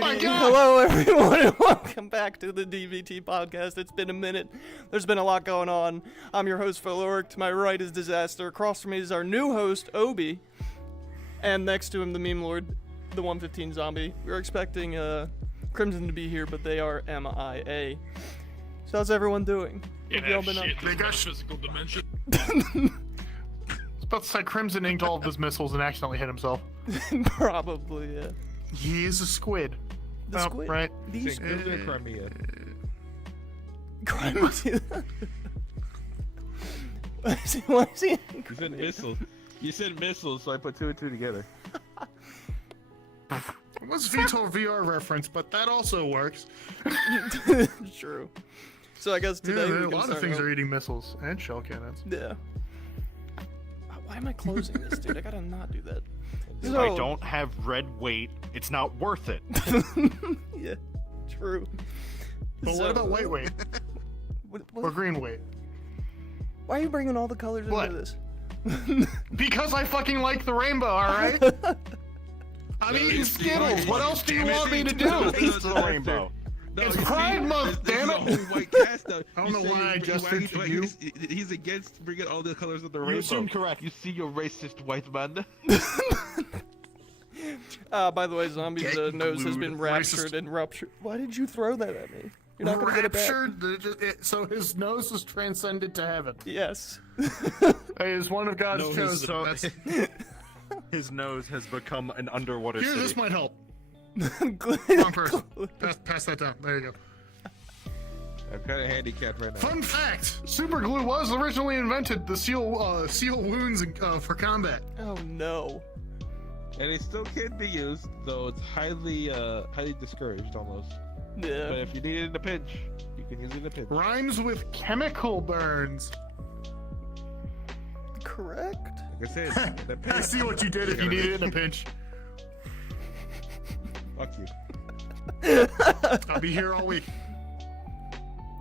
my God! Hello, everyone, and welcome back to the DVT Podcast. It's been a minute. There's been a lot going on. I'm your host, Philoric. To my right is Disaster. Across from me is our new host, Obi. And next to him, the meme lord, the 115 zombie. We were expecting Crimson to be here, but they are MIA. So how's everyone doing? Yeah, Have y'all been shit, up? they got physical dimension. I was about to say Crimson inked all of his missiles and accidentally hit himself. Probably, yeah. He is a squid. The squid? Right? These Crimea. Crimea. Why is he? You said missiles. You said missiles, so I put two and two together. It was Vito VR reference, but that also works. True. So I guess Yeah, today we a can lot of start things out- are eating missiles and shell cannons. Yeah. Why am I closing this, dude? I gotta not do that. If So- I don't have red weight, it's not worth it. Yeah, true. But So, what about white weight what- or green weight? why are you bringing all the colors What? into this? Because I fucking like the rainbow, alright? I'm eating Skittles. What else do you want me to do? Taste of the rainbow. It's Pride Month, damn it! This is a whole white cast now. I don't know why I just said to you. He's against bringing all the colors of the You rainbow. assume correct. You see your racist white man. By the way, Zombie's Get nose has glued. been raptured Racist. and ruptured. Why did you throw that at me? You're not gonna get it back. Raptured, so his nose is transcended to heaven. Yes. He is one of God's No, chosen. so- That's- His nose has become an underwater Here, city. this might help. Wrong Wrong person. Pass that down. There you go. I'm kind of handicapped right now. Fun fact: super glue was originally invented to seal wounds for combat. Oh no. And it still can be used, though it's highly discouraged almost. But Yeah. if you need it in a pinch, you can use it in a pinch. Rhymes with chemical burns. Correct. Like I said, that I pinch. see what you did if you need it in a pinch. Fuck you. I'll be here all week,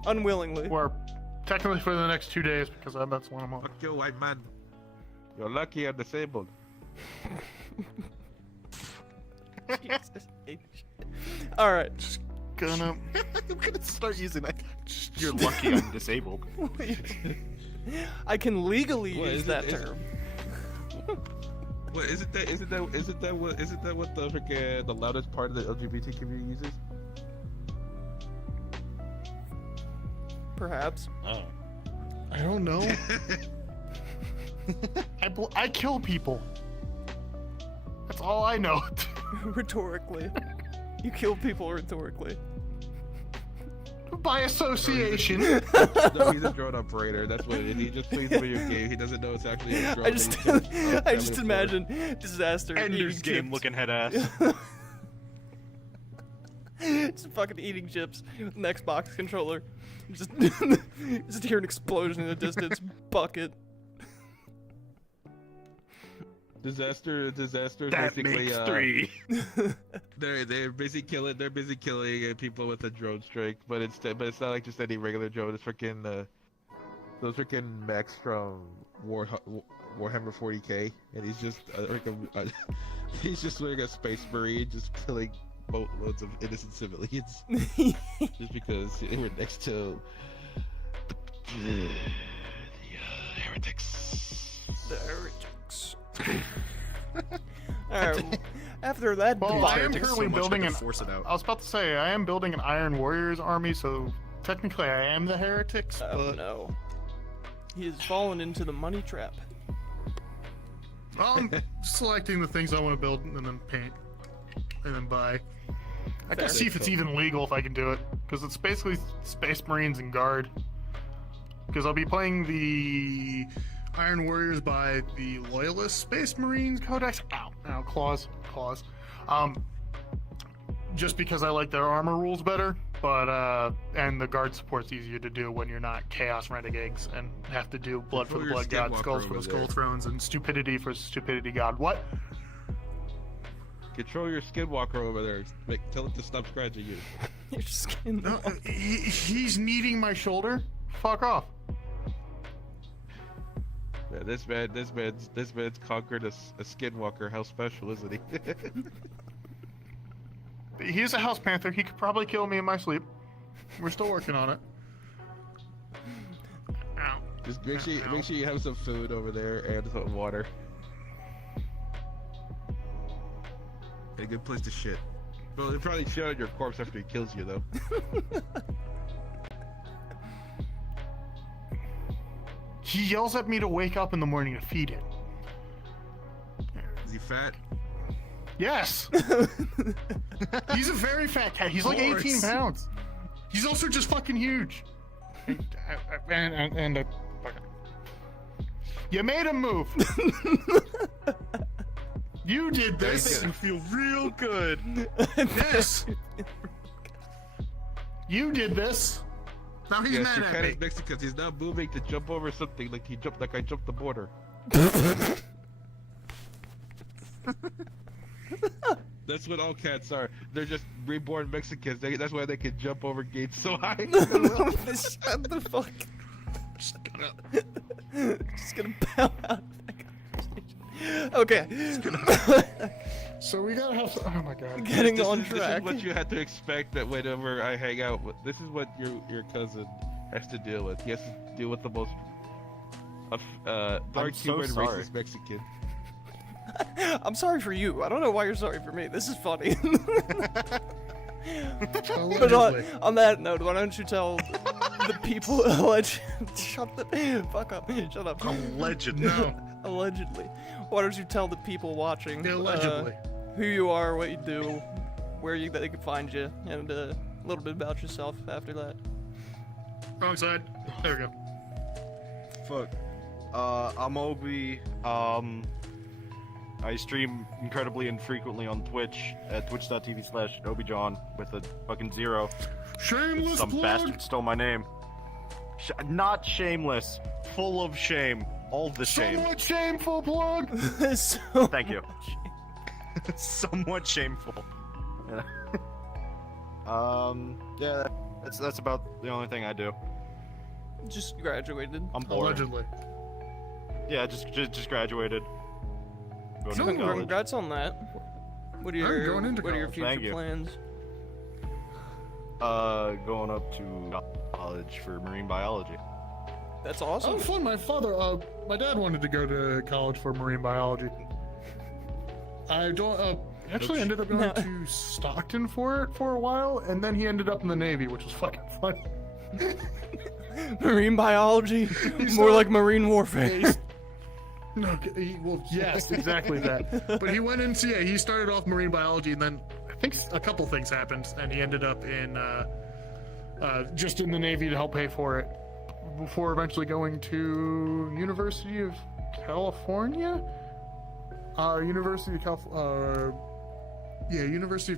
Unwillingly. or technically for the next 2 days because that's when I'm on. Fuck you, white man. You're lucky I'm disabled. Jesus. All right. Gonna. I'm gonna start using that. You're lucky I'm disabled. I can legally What, use is it- that is it- term. What isn't that what the freaking the loudest part of the LGBT community uses? Perhaps. Oh. I don't know. I kill people. That's all I know. Rhetorically. You kill people rhetorically. By association. No, he's a drone operator. That's what it is. He just plays video game. He doesn't know it's actually a drone. I just, He's just, I just having imagine Disaster Ender's eating Game chips. looking head ass. Just fucking eating chips with an Xbox controller. Just, just hear an explosion in the distance. Bucket. Disaster is That basically makes 3. they're busy killing people with a drone strike, but it's not like just any regular drone. It's freaking those freaking Max from Warhammer 40k, and he's just he's just like a space marine, just killing boatloads of innocent civilians, just because they were next to the heretics. The heretics. Alright, after that Well, I am debacle- currently building an. force it out. I was about to say I am building an Iron Warriors army, so technically I am the heretics. Oh But no. He has fallen into the money trap. I'm selecting the things I want to build and then paint and then buy. I Fair. can see if it's even legal if I can do it, because it's basically Space Marines and Guard. Because I'll be playing the Iron Warriors by the Loyalist Space Marines Codex. Ow, claws. Just because I like their armor rules better, but and the Guard support's easier to do when you're not Chaos Renegades and have to do Blood for the Control your Blood God, Skinwalker Skulls for the over Skull there. Thrones, and Stupidity for Stupidity God. What? Control your skinwalker over there. Tell it to stop scratching you. Your skin. No, he's kneading my shoulder. Fuck off. Yeah, this man's conquered a skinwalker. How special isn't he? He is a house panther. He could probably kill me in my sleep. We're still working on it. Ow. Just make sure you have some food over there and some water. A good place to shit. Well, they probably shit on your corpse after he kills you, though. He yells at me to wake up in the morning to feed him. Is he fat? Yes. He's a very fat cat. He's like 18 pounds. He's also just fucking huge. And you made him move. You did this. You feel real good. Yes. You did this. Now he's Yes, your mad cat at is me. Mexican because he's now moving to jump over something like I jumped the border. That's what all cats are. They're just reborn Mexicans. That's why they can jump over gates so high. Shut the fuck. Just gonna bow out of that conversation. Okay. So we gotta have. Oh my god. Getting This on is track. what you had to expect that whenever I hang out with. This is what your cousin has to deal with. He has to deal with the most dark so human sorry. racist Mexican. I'm sorry for you. I don't know why you're sorry for me. This is funny. But on that note, why don't you tell the people shut the fuck up. Shut up. Allegedly. No. Allegedly. Why don't you tell the people watching Allegedly. who you are, what you do, where they can find you, and a little bit about yourself after that. Wrong side. There we go. Fuck. I'm Obi. I stream incredibly infrequently on Twitch at twitch.tv/ObiJohn with a fucking 0. Shameless Some plug. bastard stole my name. Not shameless. Full of shame. All the shame. Somewhat shameful plug. So Thank you. Somewhat shameful. Yeah, that's about the only thing I do. just graduated. I'm bored. Allegedly. Yeah, just graduated. Going to No, college. Congrats on that. What are I'm your going into What are your college. future Thank you. plans? Going up to college for marine biology. That's Oh, awesome. fun. My dad wanted to go to college for marine biology. I don't. Actually ended up going No. to Stockton for it for a while, and then he ended up in the Navy, which was fucking fun. Marine biology, more not- like marine warfare. No, well, yes, exactly that. But he went into, he started off marine biology, and then I think a couple things happened, and he ended up in just in the Navy to help pay for it, before eventually going to University of California. University of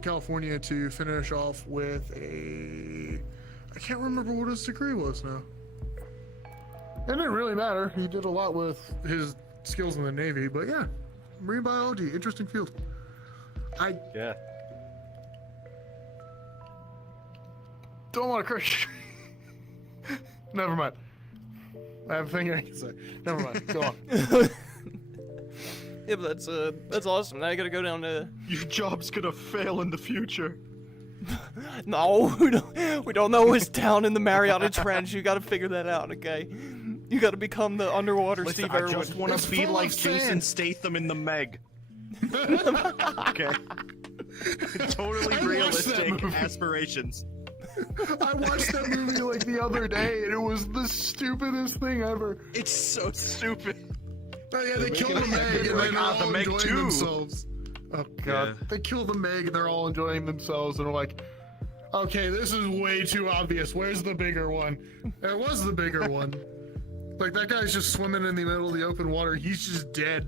California to finish off with I can't remember what his degree was now. It didn't really matter. He did a lot with his skills in the Navy, but yeah, marine biology, interesting field. I Yeah. don't want to crush. Never mind. I have a thing I can say. Never mind. Go on. Yeah, but that's awesome. Now you gotta go down to. Your job's gonna fail in the future. No, we don't know what's down in the Mariana Trench. You gotta figure that out, okay? You gotta become the underwater Listen, Steve I Irwin. just want It's to be full like of Jason sand. Statham in The Meg. Okay. Totally I watched that realistic movie. aspirations. I watched that movie like the other day, and it was the stupidest thing ever. It's so stupid. Oh yeah, they They're kill the making it Meg, and like, then they're the all Meg enjoying 2. themselves. Oh god, Yeah. they kill the Meg, and they're all enjoying themselves, and we're like, okay, this is way too obvious. Where's the bigger one? There was the bigger one. Like that guy's just swimming in the middle of the open water. He's just dead.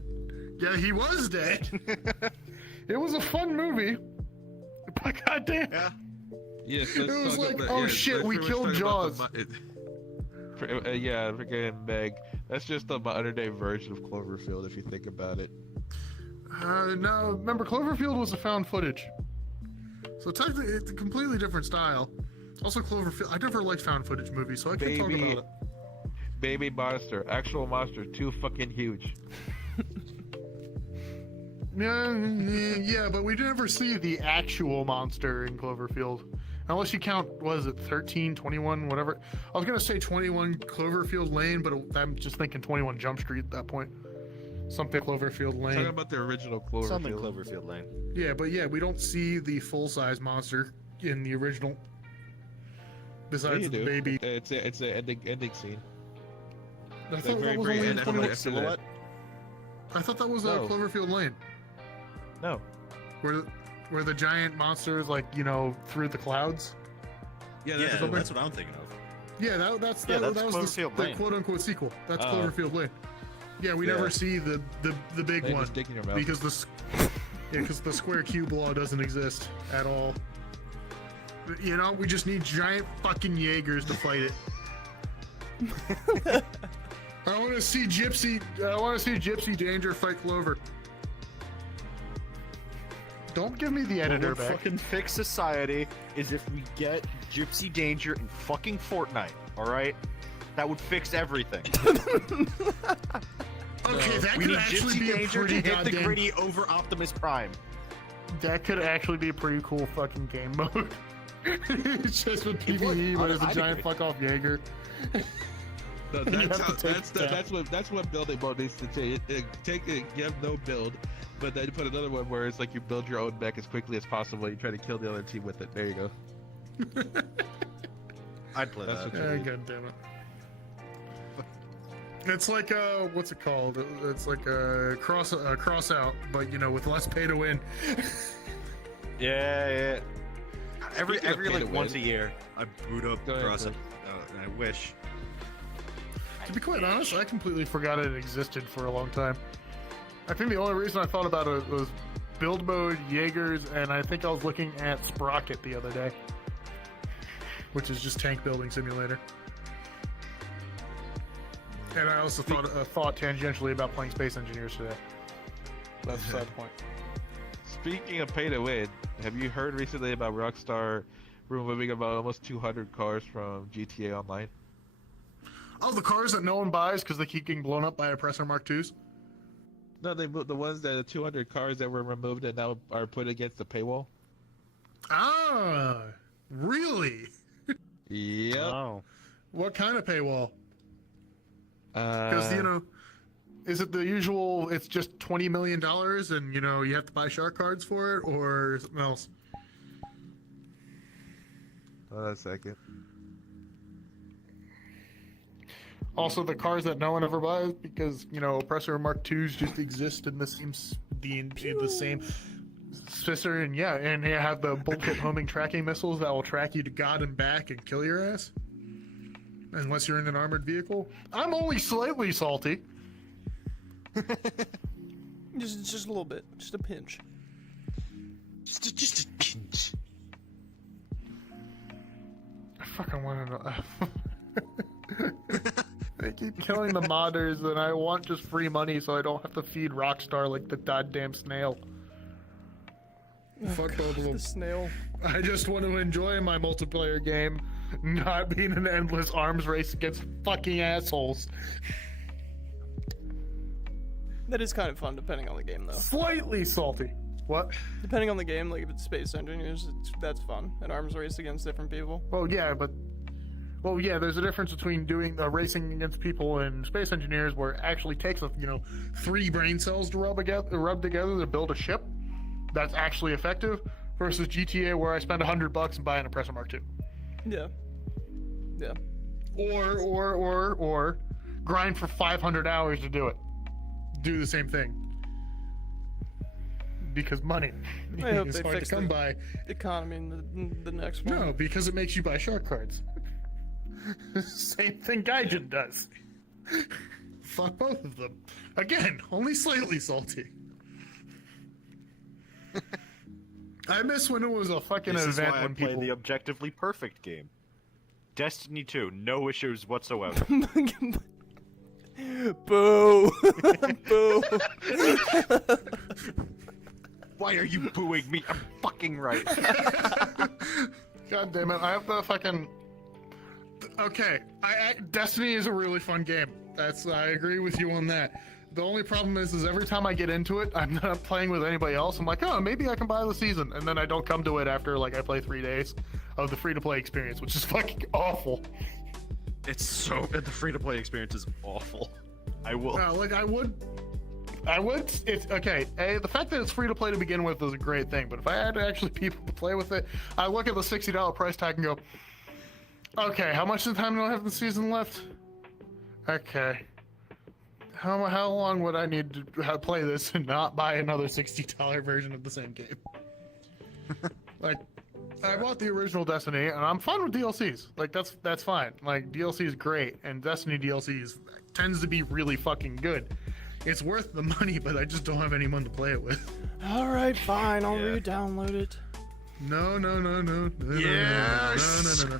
Yeah, he was dead. It was a fun movie, but goddamn. Yeah. Yes, It was like, oh shit, we killed Jaws. Yeah, freaking Meg. That's just a modern day version of Cloverfield, if you think about it. No, remember Cloverfield was a found footage. So technically, it's a completely different style. Also, Cloverfield, I never liked found footage movies, so I can't talk Baby, about it. baby monster, actual monster, too fucking huge. Yeah, but we never see the actual monster in Cloverfield. Unless you count, was it 13, 21, whatever? I was going to say 21 Cloverfield Lane, but I'm just thinking 21 Jump Street at that point. Something Cloverfield Lane. Talking about the original Cloverfield. Something Cloverfield Lane. Yeah, but yeah, we don't see the full-size monster in the original. Yeah, Besides you the do. baby. It's an ending scene. I Like thought very, that was very only in end, 21. after that. Silhouette? I thought that was No. Cloverfield Lane. No. Where the giant monster is like, through the clouds. Yeah, Yeah, that's that's what I'm thinking of. Yeah, that was Cloverfield the Lane. quote-unquote sequel. That's Oh. Cloverfield Lane. Yeah, we Yeah. never see the big They one just stick in your mouth. because the square cube law doesn't exist at all. We just need giant fucking Jaegers to fight it. I want to see Gypsy Danger fight Clover. Don't give me the editor What would back. fucking fix society is if we get Gypsy Danger in fucking Fortnite, alright? That would fix everything. Okay, that We could need actually Gypsy be a Danger to pretty hit the goddamn. gritty over Optimus Prime. That could actually be a pretty cool fucking game mode. It's just with It would. PvE, but it's a I'd giant agree. fuck off Jaeger. No, You have that's to how, take that's what building mode needs to change. You have no build, but then you put another one where it's like you build your own mech as quickly as possible. You try to kill the other team with it. There you go. I'd play That's that. what- God damn it. It's like what's it called? It's like a cross out, but with less pay to win. Yeah. Every Speaking of pay to like once a win. year. I boot up Go ahead, Cross Chris. and I wish. To be quite honest, I completely forgot it existed for a long time. I think the only reason I thought about it was build mode, Jaegers, and I think I was looking at Sprocket the other day, which is just tank building simulator. And I also thought tangentially about playing Space Engineers today. That's beside the point. Speaking of pay to win, have you heard recently about Rockstar removing about almost 200 cars from GTA Online? Oh, the cars that no one buys because they keep getting blown up by Oppressor Mark IIs? No, they moved the ones that the 200 cars that were removed and now are put against the paywall. Ah, really? Yep. Oh. What kind of paywall? Uh, Because, is it the usual, it's just $20 million and, you have to buy shark cards for it, or something else? hold on a second. Also, the cars that no one ever buys because, Oppressor Mark IIs just exist in the same sister, and they have the bullshit homing tracking missiles that will track you to God and back and kill your ass. Unless you're in an armored vehicle. I'm only slightly salty. Just a little bit, just a pinch. Just a pinch. I fucking want to know. They keep killing the modders, and I want just free money so I don't have to feed Rockstar like the goddamn snail. Fuck both of them. The snail. I just want to enjoy my multiplayer game, not being an endless arms race against fucking assholes. That is kind of fun, depending on the game, though. Slightly salty. What? Depending on the game, like if it's Space Engineers, that's fun. An arms race against different people. Well, yeah, there's a difference between doing racing against people in Space Engineers, where it actually takes 3 brain cells to rub together to build a ship that's actually effective, versus GTA, where I spend $100 and buy an Oppressor Mark II. Yeah. Yeah. Or grind for 500 hours to do it. Do the same thing. Because money. I hope It's they hard fix to come the by. economy in the next one. No, because it makes you buy shark cards. Same thing Gaijin does. Fuck both of them. Again, only slightly salty. I miss when it was a fucking This is event why I when play people. the objectively perfect game. Destiny 2, no issues whatsoever. Boo! Boo! Why are you booing me? I'm fucking right. God damn it! I have the fucking. Okay, Destiny is a really fun game. I agree with you on that. The only problem is every time I get into it, I'm not playing with anybody else. I'm like, oh, maybe I can buy the season, and then I don't come to it after like I play 3 days of the free-to-play experience, which is fucking awful. It's so the free-to-play experience is awful. I will. Like I would. It's okay. The fact that it's free to play to begin with is a great thing. But if I had actually people to play with it, I look at the $60 price tag and go, okay, how much time do I have in the season left? Okay. How long would I need to play this and not buy another $60 version of the same game? Like, I bought the original Destiny, and I'm fine with DLCs. Like, that's fine. Like, DLC is great, and Destiny DLC tends to be really fucking good. It's worth the money, but I just don't have anyone to play it with. All right, fine. I'll re-download it. No. Yes! No.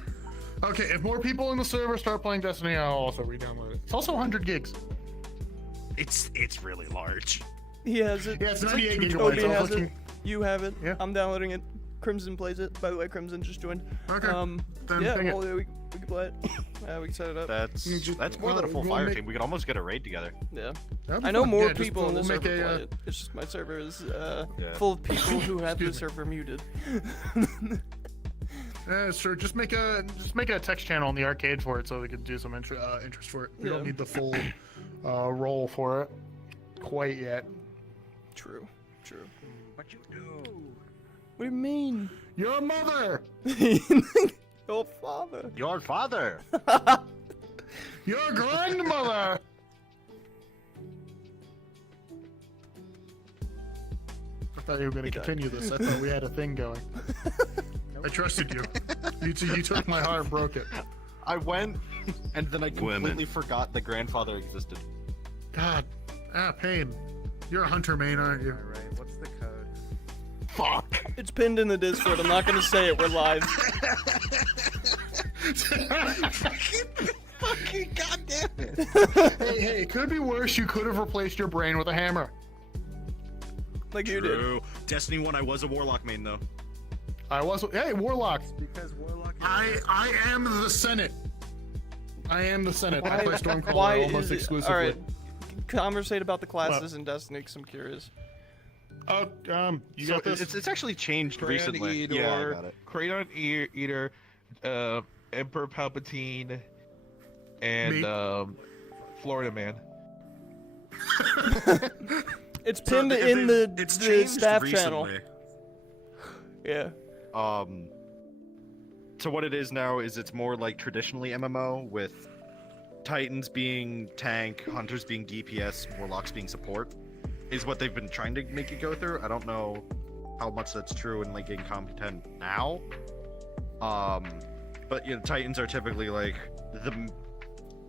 Okay, if more people in the server start playing Destiny, I'll also re-download it. It's also 100 gigs. It's really large. He has it. Yeah, it's 98 gigabytes. Toby I was has looking. it. You have it. Yeah. I'm downloading it. Crimson plays it. By the way, Crimson just joined. Okay. Then Yeah, ping it. well, yeah, we can play it. Yeah, we can set it up. That's more than a full we'll fire make- team. We could almost get a raid together. Yeah. That'd be I know fun. more Yeah, just people in the we'll server make play a, it. It's just my server is Yeah. full of people who have the Excuse me. server muted. Yeah, sure. Just make a text channel in the arcade for it, so we can do some interest for it. We Yeah. don't need the full role for it quite yet. True. What you do? What do you mean? Your mother, Your father. Your father. your grandmother. I thought you were going to continue this. I thought we had a thing going. I trusted you. You took my heart and broke it. I went, and then I completely Women. forgot the grandfather existed. God, pain. You're a hunter, main, aren't you? Alright, what's the code? Fuck. It's pinned in the Discord. I'm not gonna say it. We're live. Fucking goddamn it! Hey, it could be worse. You could have replaced your brain with a hammer. Like you did. True. Destiny 1, I was a Warlock main though. Hey, Warlock. Because Warlock. I am the Senate. I am the Senate. I play Why Stormcaller almost is it? exclusively. All right. Conversate about the classes in Destiny, 'cause I'm curious. Oh, you So got this? it's actually changed Crayon recently. Eater, Yeah, I got it. Crayon Eater, Emperor Palpatine, and Me. Florida Man. It's pinned in the staff channel. Yeah. So what it is now is it's more like traditionally MMO with Titans being tank, Hunters being DPS, Warlocks being support, is what they've been trying to make it go through. I don't know how much that's true in like game content now. But you know, Titans are typically like the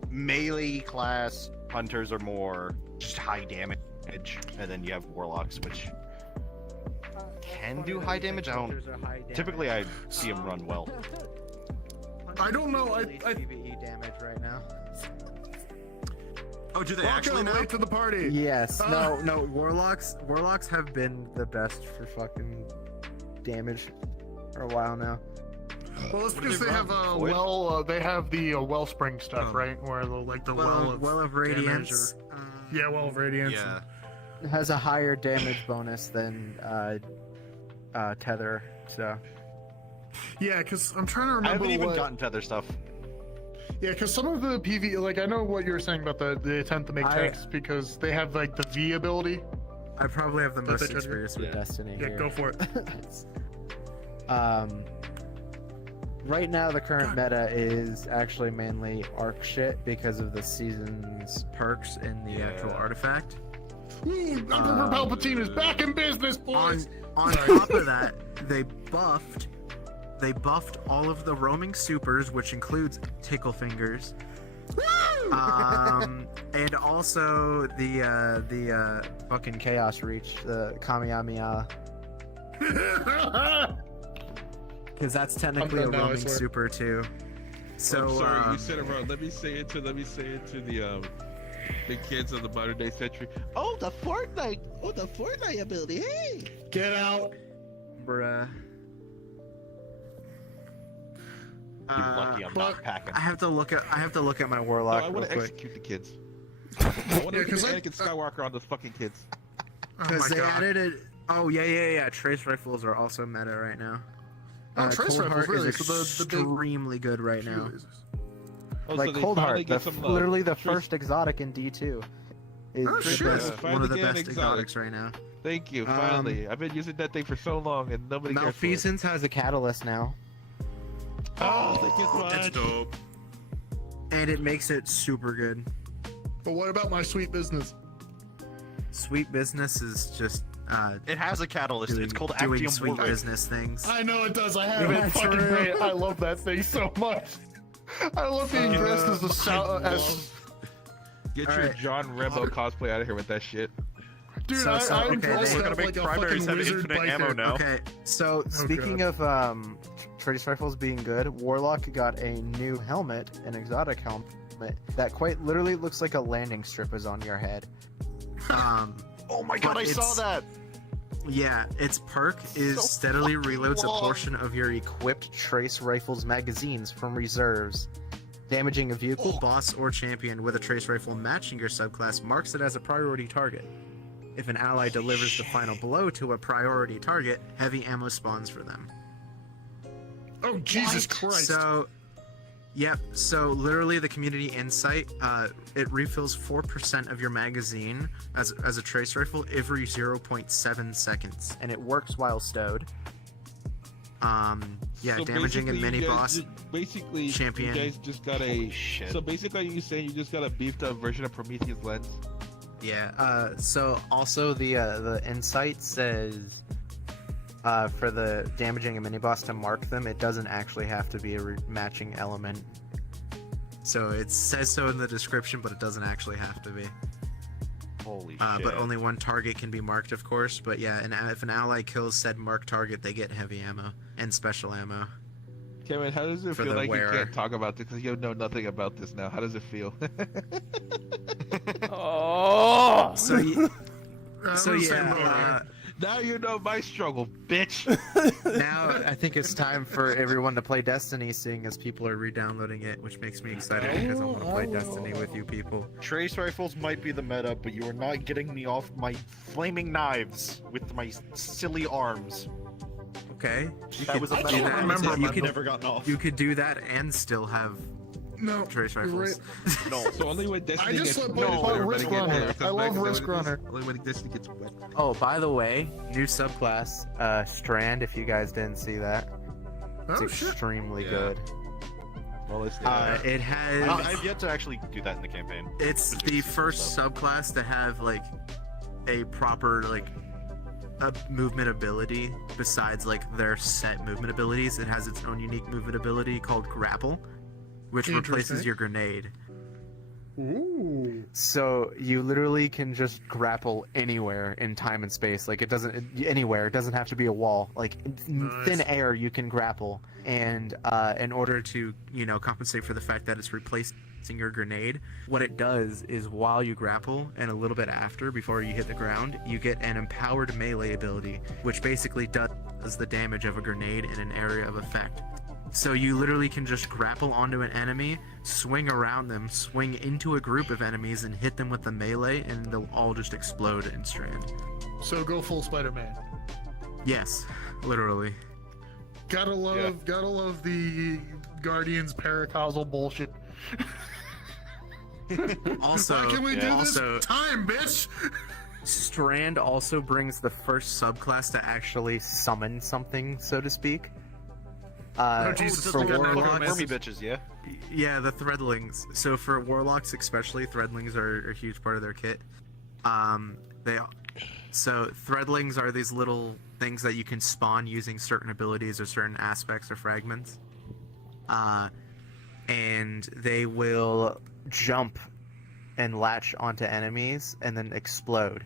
melee class, Hunters are more just high damage, and then you have Warlocks, which can do high damage. I don't. Typically, I see them run well. I don't know. I PvE damage right now. Oh, do they Welcome actually now? late to the party. Yes. No. Warlocks have been the best for fucking damage for a while now. Well, it's What do because they they run? have Void? they have the wellspring stuff, Oh. right? Where the Well of Radiance yeah, well of radiance. Yeah. has a higher damage bonus than Tether. So Yeah, because I'm trying to I remember haven't even what. gotten Tether stuff. Yeah, because some of the PV, like I know what you were saying about the attempt to make I- tanks because they have like the V ability. I probably have the most most experience experience with Yeah. Destiny Yeah, here. go for it. Right now the current meta is actually mainly arc shit because of the season's perks in the actual Yeah. artifact. Emperor Palpatine is back in business, On boys. top of that, they buffed all of the roaming supers, which includes Tickle Fingers. And also the fucking Chaos Reach, the Kamehameha, because that's technically a done now, I roaming swear. super too. So I'm sorry, you said it wrong. Let me say it to the kids of the modern day century. Oh, the Fortnite ability. Hey. Get out. bruh. You're lucky I'm not packing. I have to look at my No, warlock I real want to quick. execute the kids. I want Yeah, to 'cause get Anakin Skywalker on those fucking kids. Oh Because my they god. added it. Oh yeah. Trace rifles are also meta right now. Oh, trace Cold rifles, Heart really? is So the big- extremely good right now. Jesus. Oh, Like so they Cold finally Heart, get some, literally the Trace- first exotic in D2. Is Oh, the shit. best- Yeah, one finally of the get an best exotic. exotics right now. Thank you, finally. I've been using that thing for so long and nobody cares for it. Malfeasance has a catalyst now, Oh, thank you so That's much. dope. and it makes it super good. But what about my sweet business? Sweet business is just It has a catalyst. doing, It's called doing Actium sweet Warrior. business things. I know it does. I have it. That's It's fucking real. great. I love that thing so much. I love being dressed as Get All your right. John Rambo cosplay out of here with that shit. dude. So- so, I'm okay, dressed we're up gonna make like a primaries fucking have wizard infinite ammo biker. now. Okay, so speaking God. of trace rifles being good, Warlock got a new helmet, an exotic helmet that quite literally looks like a landing strip is on your head. Oh my god, But I saw it's- that! Yeah, its perk is So steadily fucking reloads long. a portion of your equipped trace rifle's magazines from reserves. Damaging a vehicle, boss, or champion with a trace rifle matching your subclass marks it as a priority target. If an ally delivers the final blow to a priority target, heavy ammo spawns for them. Oh Jesus Christ! So, yep. So literally, the community insight, it refills 4% of your magazine as a trace rifle every 0.7 seconds, and it works while stowed. Yeah, So damaging a basically, mini you guys boss. basically, champion. you guys just got Holy a. shit. So basically, you saying you just got a beefed up version of Prometheus lens. Yeah. So also the insight says, for the damaging a mini boss to mark them, it doesn't actually have to be a matching element. So it says so in the description, but it doesn't actually have to be. Holy shit. But only one target can be marked, of course. But yeah, and if an ally kills said marked target, they get heavy ammo and special ammo. Kevin, how does it For feel the like wearer. you can't talk about this because you know nothing about this now? How does it feel? Oh. So I'm so the same boat yeah. here. Now you know my struggle, bitch. Now I think it's time for everyone to play Destiny, seeing as people are re-downloading it, which makes me excited because I want to play Destiny with you people. Trace rifles might be the meta, but you are not getting me off my flaming knives with my silly arms. Okay. You That could was a do meta. that. remember You my- could, Never gotten off. you could do that and still have No, trace you're rifles. right. No. So only when Destiny just gets let wet Bob is play when Risk everybody Runner. gets I love Risk Runner. Only when Destiny gets wet. Oh, by the way, new subclass, Strand, if you guys didn't see that. It's Oh shit! extremely Yeah. good. Well, it's It has... I've yet to actually do that in the campaign. It's the first subclass to have, like, a proper, like, a movement ability besides, like, their set movement abilities. It has its own unique movement ability called Grapple, which replaces Interesting. your grenade. Ooh. So you literally can just grapple anywhere in time and space. Like, it doesn't anywhere. It doesn't have to be a wall. Like, in Nice. thin air, you can grapple. And in order to, compensate for the fact that it's replacing your grenade, what it does is while you grapple and a little bit after, before you hit the ground, you get an empowered melee ability, which basically does the damage of a grenade in an area of effect. So you literally can just grapple onto an enemy, swing around them, swing into a group of enemies, and hit them with the melee, and they'll all just explode in Strand. So go full Spider-Man. Yes, literally. Gotta love the Guardians paracausal bullshit. Also, Why can we do also, this time, bitch? Strand also brings the first subclass to actually summon something, so to speak. Oh, Jesus, for we got warlocks, necromancy. Wormy bitches, yeah? yeah, the threadlings. So for warlocks especially, threadlings are a huge part of their kit. Threadlings are these little things that you can spawn using certain abilities or certain aspects or fragments. And they will jump and latch onto enemies and then explode.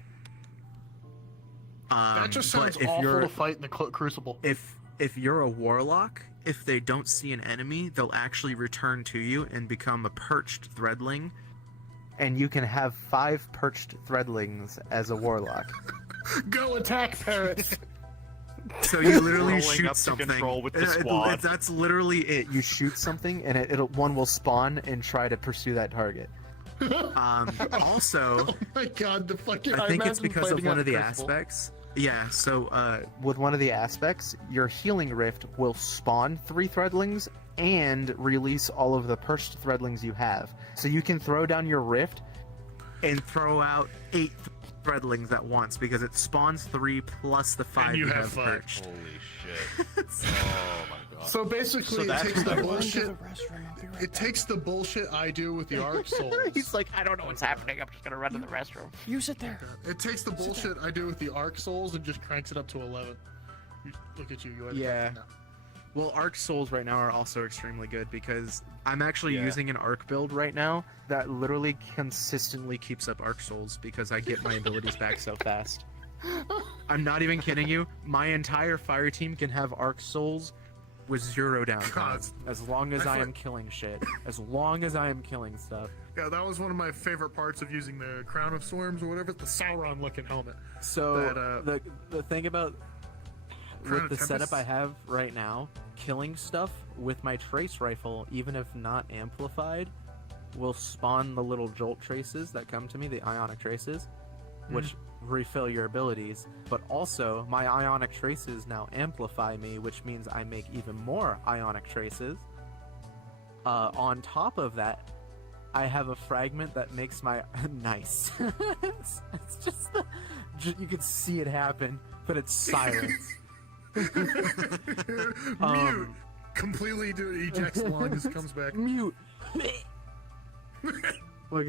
That just sounds but if awful you're to fight in the Crucible. if you're a warlock, if they don't see an enemy, they'll actually return to you and become a perched threadling. And you can have 5 perched threadlings as a warlock. Go attack, parrots! So you literally Rolling shoot up to something. control with the squad. That's literally it. You shoot something, and one will spawn and try to pursue that target. Also, Oh my god, the fucking. I think it's imagine because of fighting one on of the Crucible. aspects. Yeah, so with one of the aspects, your healing rift will spawn 3 threadlings and release all of the perched threadlings you have. So you can throw down your rift and throw out 8 threadlings at once because it spawns 3 plus the 5 And you you have have 5. perched. Holy shit. Oh my god. So basically, So it that's takes the what I Run to bullshit. the restroom. I'll be right It back. takes the bullshit I do with the Arc Souls. He's like, I don't know what's happening. I'm just gonna run to the restroom. You sit there. It takes the bullshit I do with the Arc Souls and just cranks it up to 11. Look at you. You had it Yeah. now. Well, Arc Souls right now are also extremely good because I'm actually Yeah. using an Arc build right now that literally consistently keeps up Arc Souls because I get my abilities back so fast. I'm not even kidding you. My entire fire team can have Arc Souls with 0 downtime God. as long as I I feel- am killing shit. As long as I am killing stuff. Yeah, that was one of my favorite parts of using the Crown of Storms or whatever, the Sauron-looking helmet. So That, the thing about Crown with of the setup Tempest? I have right now, killing stuff with my trace rifle, even if not amplified, will spawn the little jolt traces that come to me, the ionic traces, which refill your abilities. But also, my ionic traces now amplify me, which means I make even more ionic traces. On top of that, I have a fragment that makes my nice. it's just you can see it happen, but it's silence. Mute. Completely ejects the lung as it comes back. Mute. Look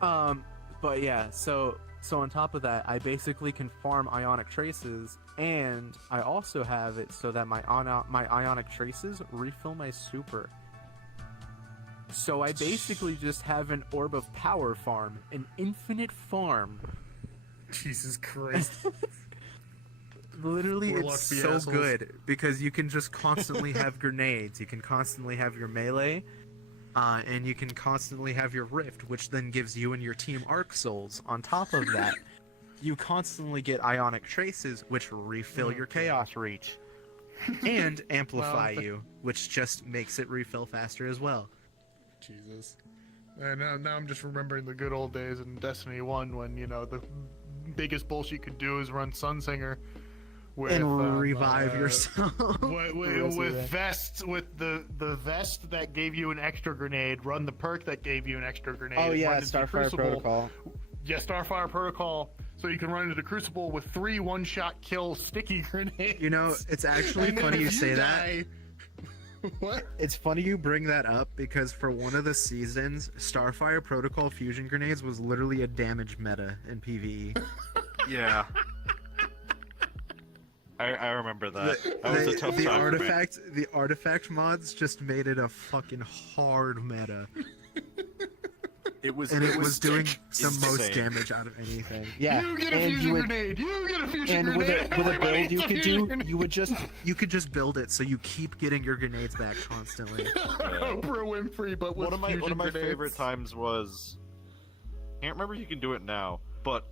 at. But yeah, so on top of that, I basically can farm ionic traces, and I also have it so that my ionic traces refill my super. So I basically just have an orb of power farm, an infinite farm. Jesus Christ. Literally, Warlock it's be so assholes. good because you can just constantly have grenades. You can constantly have your melee, and you can constantly have your rift, which then gives you and your team arc souls. On top of that, you constantly get ionic traces, which refill your chaos reach, and amplify Wow. you, which just makes it refill faster as well. Jesus. And now I'm just remembering the good old days in Destiny 1 when, you know, the biggest bullshit you could do is run Sunsinger with And revive yourself. with vests, with the vest that gave you an extra grenade, run the perk that gave you an extra grenade. Oh yeah, run into Starfire Crucible. Protocol. Yeah, Starfire Protocol. So you can run into the Crucible with 3 one-shot kill sticky grenades. You know, it's actually And then funny you if say that. die- What? It's funny you bring that up because for one of the seasons, Starfire Protocol fusion grenades was literally a damage meta in PvE. Yeah. I remember that. That was a tough the time for me. artifact mods just made it a fucking hard meta, It was and it was doing the most insane. damage out of anything. Yeah, You get a and fusion you would, grenade. You get a fusion and with grenade. a build Everybody you gets a could fusion do, grenade. you could just build it so you keep getting your grenades back constantly. Oprah Winfrey, but with one of my fusion grenades. favorite times was, can't remember if you can do it now, but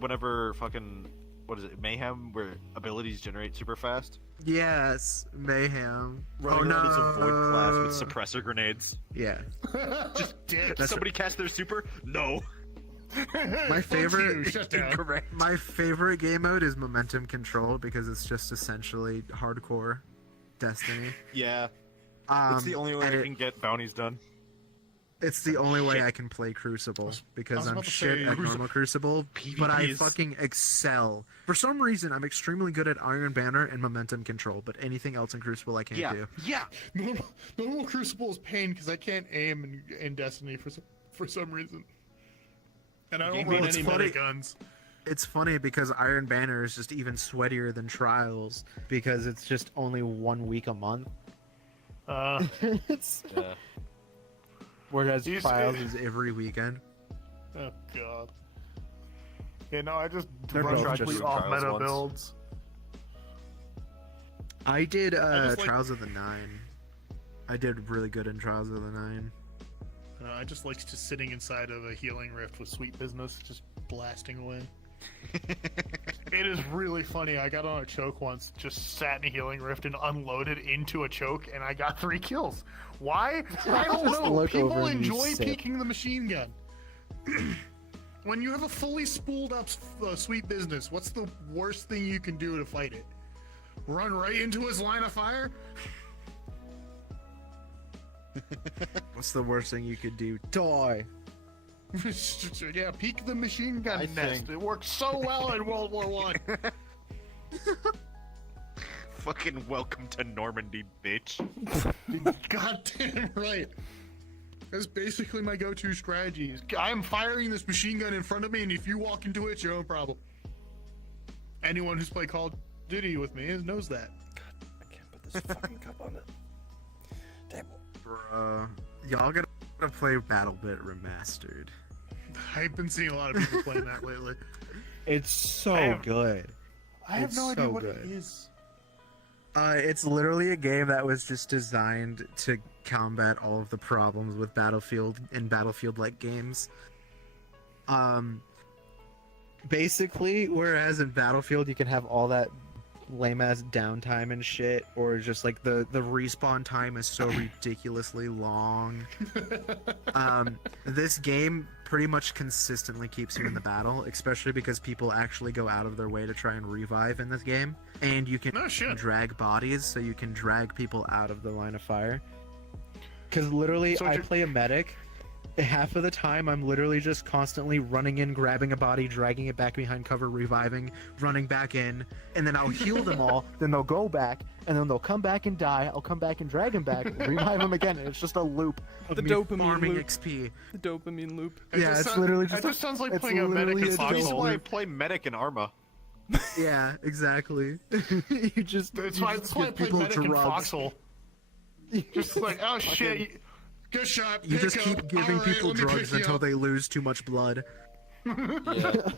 whenever fucking, what is it, Mayhem, where abilities generate super fast, Yes, mayhem. running around as a void class no. with suppressor grenades. Yeah, Just did That's somebody cast their super? No. my favorite. You, shut down. Incorrect. My favorite game mode is Momentum Control because it's just essentially hardcore Destiny. Yeah, It's it's the only way I can get bounties done. It's the only way Shit. I can play Crucible I because was I'm about to shit say, at normal Crucible, but I PvP is- fucking excel. For some reason, I'm extremely good at Iron Banner and Momentum Control, but anything else in Crucible I can't Yeah, do. yeah. Normal Crucible is pain because I can't aim in Destiny for some reason. And I don't Game run Well, it's any funny- meta guns. It's funny because Iron Banner is just even sweatier than Trials because it's just only 1 week a month. It's- Yeah. Whereas You Trials see- is every weekend. Oh god. Yeah, no, I just They're run both complete just off Trials meta ones. builds. I did I just like- Trials of the Nine. I did really good in Trials of the Nine. I just like just sitting inside of a healing rift with sweet business, just blasting away. It is really funny. I got on a choke once, just sat in a healing rift and unloaded into a choke, and I got 3 kills. Why? I don't Just know. look over People and you enjoy sip. peeking the machine gun. When you have a fully spooled up sweet business, what's the worst thing you can do to fight it? Run right into his line of fire? What's the worst thing you could do? Die. Yeah, peek the machine gun I nest. think- It worked so well in World War One. Fucking welcome to Normandy, bitch. Goddamn right. That's basically my go-to strategy. I'm firing this machine gun in front of me, and if you walk into it, it's your own problem. Anyone who's played Call of Duty with me knows that. I can't put this fucking cup on it. Damn. Bruh. Y'all gotta play BattleBit Remastered. I've been seeing a lot of people playing that lately. It's so have- good. I have It's no idea so what good. it is. It's literally a game that was just designed to combat all of the problems with Battlefield and Battlefield-like games. Basically, whereas in Battlefield you can have all that lame-ass downtime and shit, or just like the respawn time is so ridiculously long. This game pretty much consistently keeps you in the battle, especially because people actually go out of their way to try and revive in this game. And you can No shit. drag bodies, so you can drag people out of the line of fire. Because literally, So I you're- play a medic. Half of the time, I'm literally just constantly running in, grabbing a body, dragging it back behind cover, reviving, running back in, and then I'll heal them all. Then they'll go back, and then they'll come back and die. I'll come back and drag them back, revive them again, and it's just a loop of The me dopamine farming loop. XP. The dopamine loop. It Yeah, just it's sound- literally just It just sounds like it's playing a medic literally in a That's Foxhole. why I play medic in Arma. Yeah, exactly. You just That's you why, just that's why I give play people medic in drugs. Foxhole. Just like, oh shit. Good shot. You just pick keep up. giving All right, people let me drugs pick you until up. they lose too much blood. Yeah.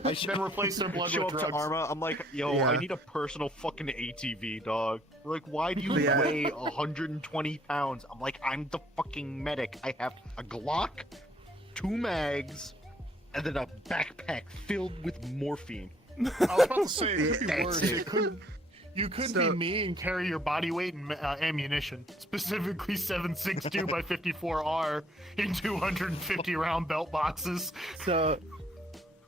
Then replace their blood Show with up drugs. to Arma, I'm like, yo, Yeah. I need a personal fucking ATV, dog. They're like, why do you Yeah. weigh 120 pounds? I'm like, I'm the fucking medic. I have a Glock, 2 mags, and then a backpack filled with morphine. I was about to say, it could be That's worse. it. You could So- be me and carry your body weight and ammunition, specifically 7.62 by 54R in 250 round belt boxes. So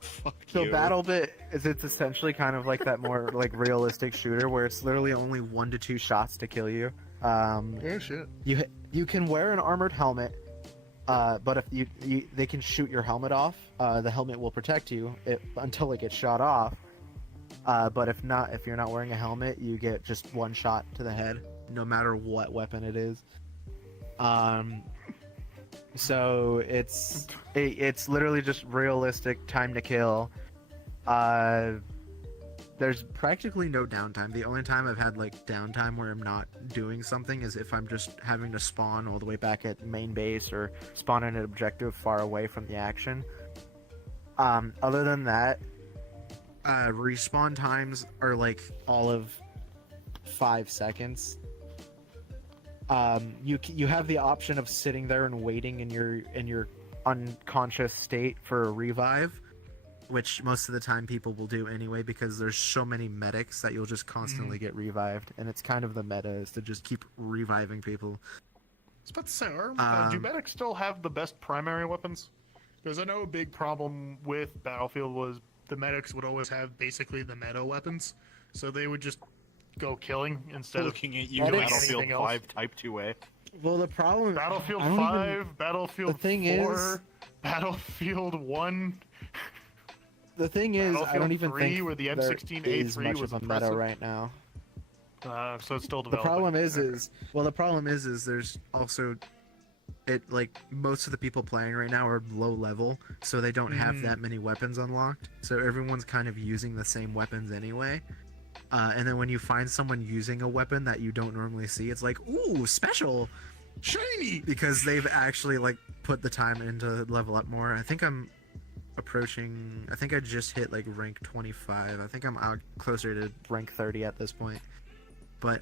Fuck So you. BattleBit is it's essentially kind of like that more like realistic shooter where it's literally only 1 to 2 shots to kill you. Oh shit. You can wear an armored helmet, but if they can shoot your helmet off, the helmet will protect you until it gets shot off. But if you're not wearing a helmet, you get just 1 shot to the head, no matter what weapon it is. So it's literally just realistic time to kill. There's practically no downtime. The only time I've had like downtime where I'm not doing something is if I'm just having to spawn all the way back at main base or spawn in an objective far away from the action. Other than that, respawn times are like all of 5 seconds. You have the option of sitting there and waiting in your unconscious state for a revive, which most of the time people will do anyway because there's so many medics that you'll just constantly get revived, and it's kind of the meta is to just keep reviving people. I was about to say, do Um, medics still have the best primary weapons? Because I know a big problem with Battlefield was the medics would always have basically the meta weapons, so they would just go killing instead of Looking at you, doing Battlefield anything else. 5 Type 2A. Well, the problem Battlefield I don't 5, even- Battlefield the thing 4, is- Battlefield 1. the thing is, I don't Battlefield even 3 think where the there M16A3 is much was of a meta impressive. right now. So it's still The developing. problem is there's also like most of the people playing right now are low level, so they don't have that many weapons unlocked. So everyone's kind of using the same weapons anyway. And then when you find someone using a weapon that you don't normally see, it's like, ooh, special, shiny. because they've actually like put the time in to level up more. I think I'm approaching. I think I just hit like rank 25. I think I'm out closer to rank 30 at this point. But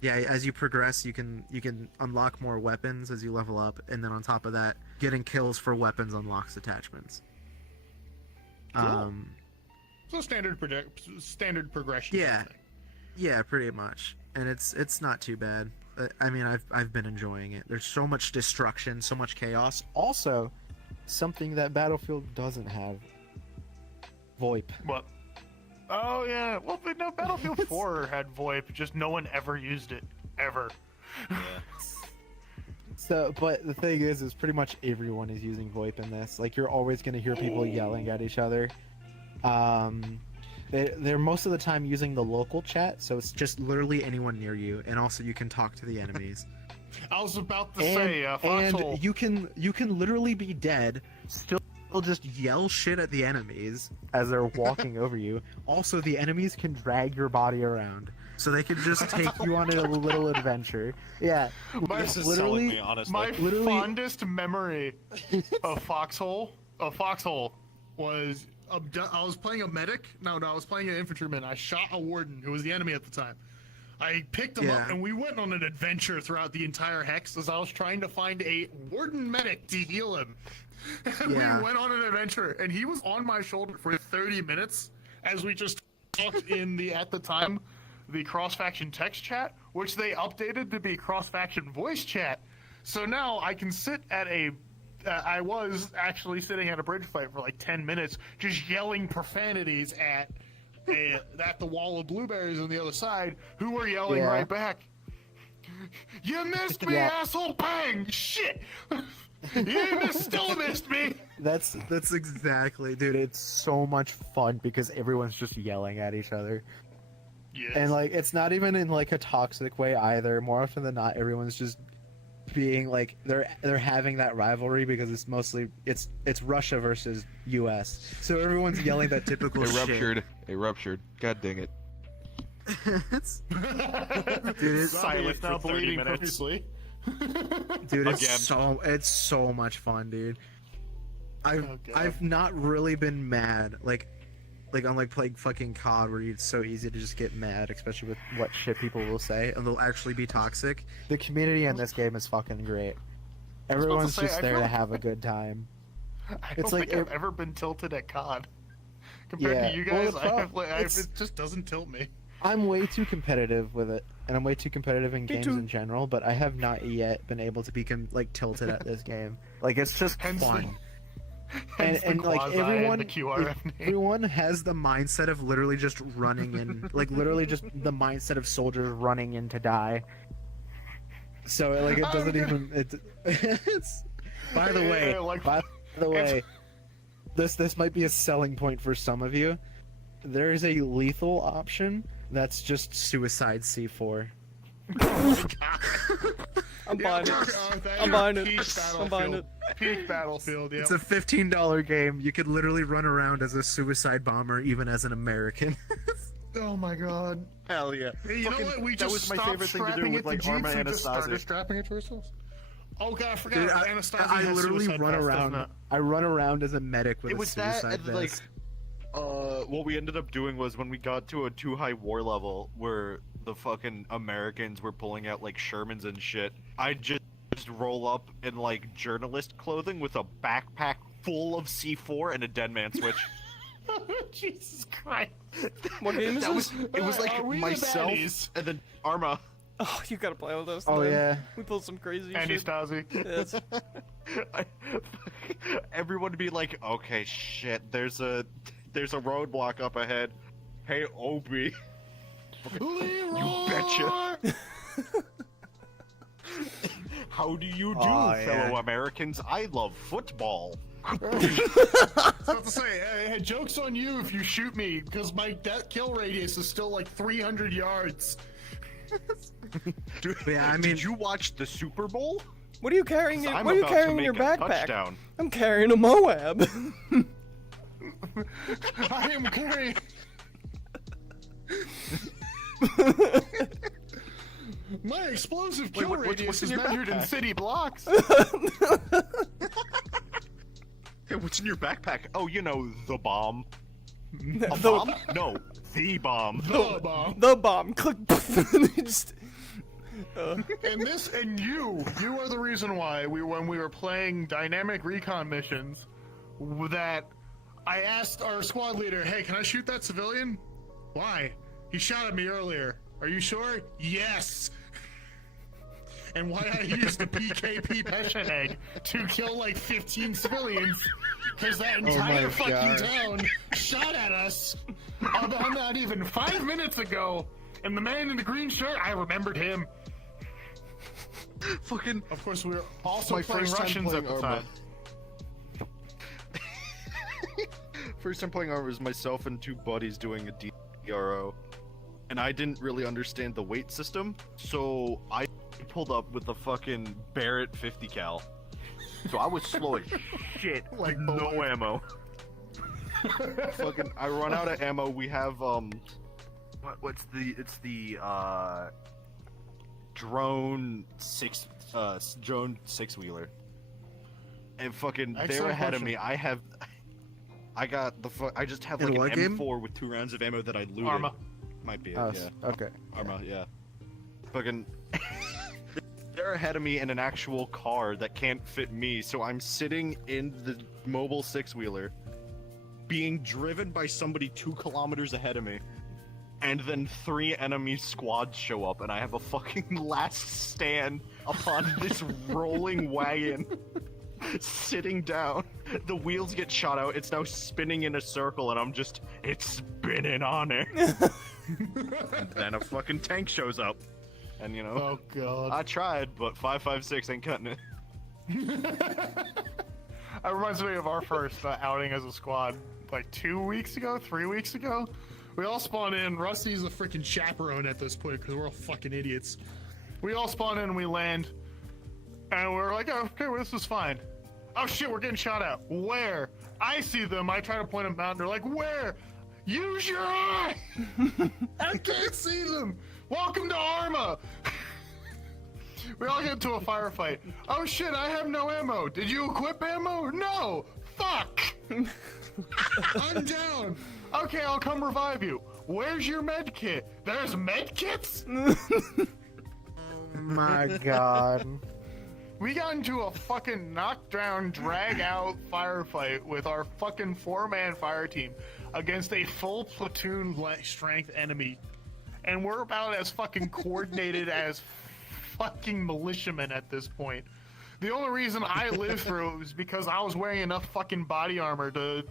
yeah, as you progress, you can unlock more weapons as you level up, and then on top of that, getting kills for weapons unlocks attachments. Cool. So standard progression. Yeah. Yeah, pretty much. And it's not too bad. I mean, I've been enjoying it. There's so much destruction, so much chaos. Also, something that Battlefield doesn't have. VoIP. What? Oh yeah. Well, but no, Battlefield 4 had VoIP. Just no one ever used it ever. So, but the thing is pretty much everyone is using VoIP in this. Like, you're always gonna hear people yelling at each other. They're most of the time using the local chat, so it's just literally anyone near you, and also you can talk to the enemies. I was about to say, Foxhole. And you can literally be dead, still just yell shit at the enemies as they're walking over you. Also, the enemies can drag your body around, so they can just take you on a little adventure. Yeah, This is literally, selling me, honestly. My Literally- fondest memory of Foxhole was I was playing a medic. No, I was playing an infantryman. I shot a warden who was the enemy at the time. I picked him up Yeah. and we went on an adventure throughout the entire hex as I was trying to find a warden medic to heal him. And Yeah. we went on an adventure and he was on my shoulder for 30 minutes as we just talked in the, at the time, the cross-faction text chat, which they updated to be cross-faction voice chat. So now I can sit at I was actually sitting at a bridge fight for like 10 minutes, just yelling profanities at the wall of blueberries on the other side, who were yelling Yeah. right back. You missed me, Yeah. asshole! Bang! Shit! Still missed me! that's exactly, dude. It's so much fun because everyone's just yelling at each other. Yes. And like, it's not even in like a toxic way either. More often than not, everyone's just being like, they're having that rivalry because it's mostly it's Russia versus US. So everyone's yelling that typical It shit. ruptured. It ruptured. God dang it. It's- dude, it's, Zombie silent is now for 30 bleeding minutes. profusely. dude, Again. it's so much fun, dude. Oh, God. I've not really been mad like on like playing fucking COD where it's so easy to just get mad, especially with what shit people will say and they'll actually be toxic. The community in this game is fucking great. Everyone's say, just I there feel- to have a good time. I It's don't like think I've ever been tilted at COD. Compared Yeah, to you well, guys, the it it's- just doesn't tilt me. I'm way too competitive with it, and I'm way too competitive in games too. in general. But I have not yet been able to be like tilted at this game. Like, it's just Hence the- fun. Hence the And like quasi and everyone, the QRF name. everyone has the mindset of literally just running in, like literally just the mindset of soldiers running in to die. So like it doesn't even. It's. By the way, Yeah, like- by the it's- way, this might be a selling point for some of you. There is a lethal option that's just suicide C4. I'm buying it. I'm buying it. I'm buying it. Peak Battlefield, yeah. It's a $15 game. You could literally run around as a suicide bomber, even as an American. Oh my god. Hell yeah. Hey, you Fucking- know what? We that just was my stopped favorite thing to do strapping with it to like Jeeps Arma and and just started Anastasia. strapping it to ourselves. Oh god, I forgot. Dude, Anastasia I has literally suicide run vest, around. doesn't it? I run around as a medic with It a was that, suicide and like, vest. what we ended up doing was when we got to a too high war level where the fucking Americans were pulling out like Shermans and shit, I just roll up in like journalist clothing with a backpack full of C4 and a dead man switch. Jesus Christ. What game is That this? was it was like Are we the myself baddies? and then Arma. Oh, you gotta play with us. Oh man. yeah. We pulled some crazy Andy shit. Stasi. Yes. Everyone would be like, okay, shit, there's a roadblock up ahead. Hey, Obi. You betcha. How do you do, Aw, fellow yeah. Americans? I love football. I was about to say, hey, joke's on you if you shoot me, because my kill radius is still like 300 yards. Dude, Yeah, I mean- did you watch the Super Bowl? What are you carrying? 'Cause I'm What are you about to carrying in your make a backpack? touchdown. I'm carrying a Moab. I am carrying. My explosive kill what's radius in is your measured in backpack? city blocks. Hey, what's in your backpack? Oh, you know, the bomb. A the, bomb? No, the bomb. The bomb. the bomb. Click. Just, And you are the reason why when we were playing dynamic recon missions, that I asked our squad leader, hey, can I shoot that civilian? Why? He shot at me earlier. Are you sure? Yes! And why I used the PKP Peshen egg to kill like 15 civilians, because that entire fucking town shot at us about not even 5 minutes ago. And the man in the green shirt, I remembered him. Fucking. Of course, we were also My playing first time Russians playing at the Arma. time. First time playing Arma was myself and two buddies doing a DRO. And I didn't really understand the weight system, so I pulled up with the fucking Barrett 50 cal. So I was slow as shit, Like with no boy. ammo. Fucking, I run out of ammo. We have what's the? It's the drone six wheeler. And fucking, they're Excellent ahead of question. me. I just have In like what an game? M4 with 2 rounds of ammo that I looted. Arma. Might be it, Oh, yeah. okay. Arma, yeah. Fucking. They're ahead of me in an actual car that can't fit me, so I'm sitting in the mobile 6-wheeler, being driven by somebody 2 kilometers ahead of me, and then 3 enemy squads show up, and I have a fucking last stand upon this rolling wagon, sitting down. The wheels get shot out, it's now spinning in a circle, and I'm just, it's spinning on it. And then a fucking tank shows up. And you know, Oh god. I tried, but 5.56 ain't cutting it. That reminds me of our first outing as a squad, like 2 weeks ago, 3 weeks ago. We all spawn in. Rusty's a freaking chaperone at this point because we're all fucking idiots. We all spawn in and we land, and we're like, oh, okay, well, this is fine. Oh shit, we're getting shot at. Where? I see them. I try to point them out, and they're like, where? Use your eye! I can't see them! Welcome to Arma! We all get into a firefight. Oh shit, I have no ammo. Did you equip ammo? No! Fuck! I'm down! Okay, I'll come revive you. Where's your med kit? There's med kits? My god. We got into a fucking knockdown, drag out firefight with our fucking 4-man fire team against a full platoon strength enemy. And we're about as fucking coordinated as fucking militiamen at this point. The only reason I lived through it was because I was wearing enough fucking body armor to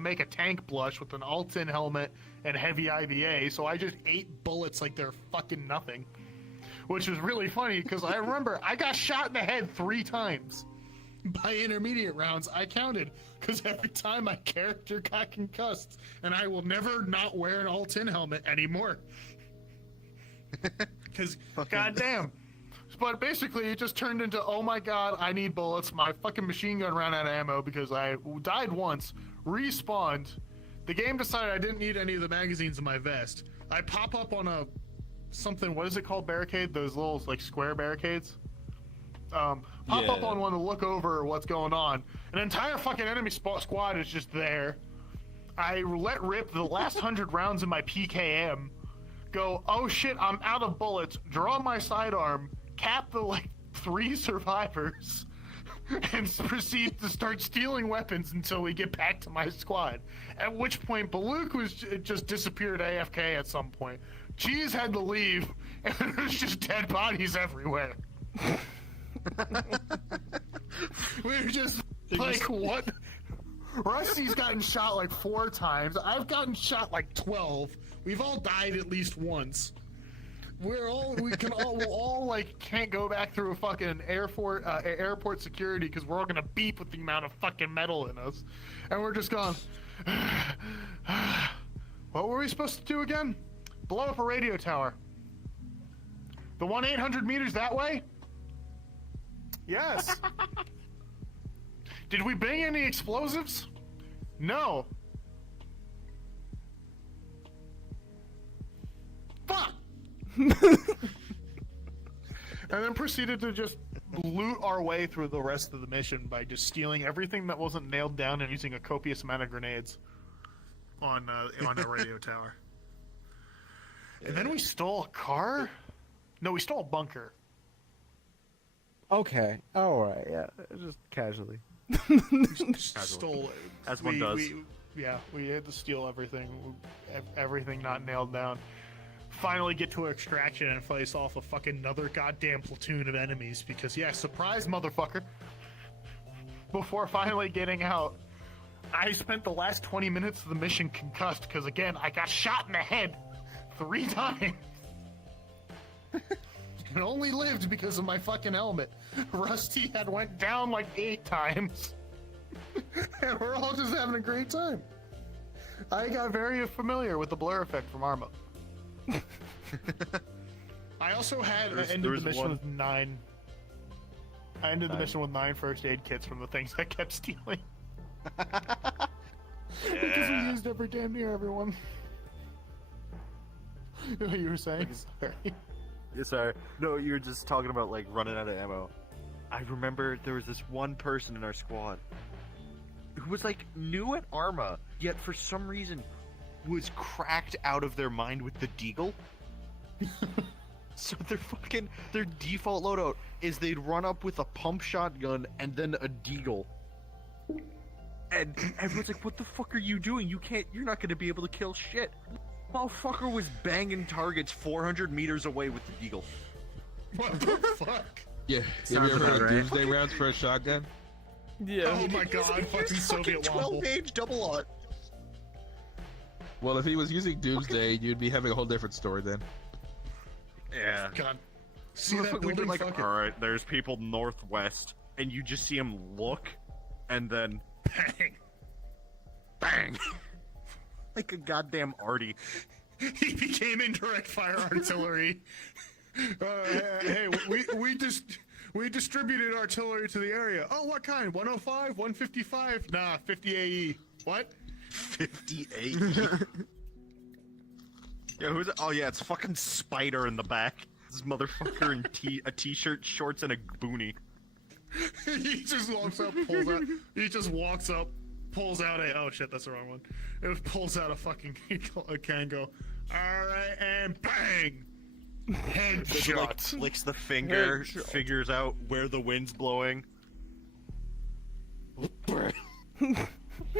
make a tank blush with an Altin helmet and heavy IVA, so I just ate bullets like they're fucking nothing. Which was really funny because I remember I got shot in the head 3 times. By intermediate rounds, I counted because every time my character got concussed, and I will never not wear an all-tin helmet anymore. Because, goddamn. But basically, it just turned into, oh my god, I need bullets. My fucking machine gun ran out of ammo because I died once, respawned. The game decided I didn't need any of the magazines in my vest. I pop up on a something, what is it called, barricade? Those little, like, square barricades? Pop up on one to look over what's going on. An entire fucking enemy squad is just there. I let rip the last 100 rounds in my PKM. Go, oh shit, I'm out of bullets. Draw my sidearm. Cap the, like, 3 survivors. And proceed to start stealing weapons until we get back to my squad. At which point, Baluk was just disappeared AFK at some point. Cheese had to leave, and there's just dead bodies everywhere. We were just like, what? Rusty's gotten shot like 4 times. I've gotten shot like 12. We've all died at least once. We'll all like can't go back through a fucking airport security because we're all gonna beep with the amount of fucking metal in us, and we're just going. What were we supposed to do again? Blow up a radio tower. The 1-800 meters that way? Yes. Did we bring any explosives? No. Fuck! And then proceeded to just loot our way through the rest of the mission by just stealing everything that wasn't nailed down and using a copious amount of grenades on a radio tower. And then we stole a car? No, we stole a bunker. Okay. Alright, yeah. Just casually. Stole it. As one does. We had to steal everything. Everything not nailed down. Finally get to extraction and face off a fucking another goddamn platoon of enemies because, yeah, surprise, motherfucker. Before finally getting out, I spent the last 20 minutes of the mission concussed because, again, I got shot in the head 3 times. And only lived because of my fucking helmet. Rusty had went down like 8 times. And we're all just having a great time. I got very familiar with the blur effect from Arma. I also had ended the mission with 9. I ended the mission with 9 first aid kits from the things I kept stealing. Because we used every damn near everyone. What you were saying? Sorry. Yeah, sorry. No, you were just talking about like running out of ammo. I remember there was this one person in our squad who was like new at Arma, yet for some reason was cracked out of their mind with the deagle. So their default loadout is they'd run up with a pump shotgun and then a deagle. And everyone's like, "What the fuck are you doing? You're not gonna be able to kill shit." Motherfucker was banging targets 400 meters away with the deagle. What the fuck? Yeah. Have Sounds you ever about heard of right. Doomsday rounds for a shotgun? Yeah. Oh my god, fucking Soviet wobble. 12-gauge double aught. Well, if he was using Doomsday, you'd be having a whole different story then. Yeah. God. See Motherfucker, that we building? did like, Fuck it. alright, there's people northwest, and you just see them look, and then Bang. bang! Like a goddamn arty. He became indirect fire artillery. Hey, we distributed artillery to the area. Oh, what kind? 105, 155? Nah, 50 AE. What? 58. Yeah, who's it? Oh yeah, it's fucking Spider in the back. This motherfucker in a t-shirt, shorts, and a boonie. He just walks up, pulls out. He just walks up, pulls out a. Oh shit, that's the wrong one. It pulls out a fucking a Kango. All right, and bang. He like Headshot. flicks the finger, Headshot. figures out where the wind's blowing.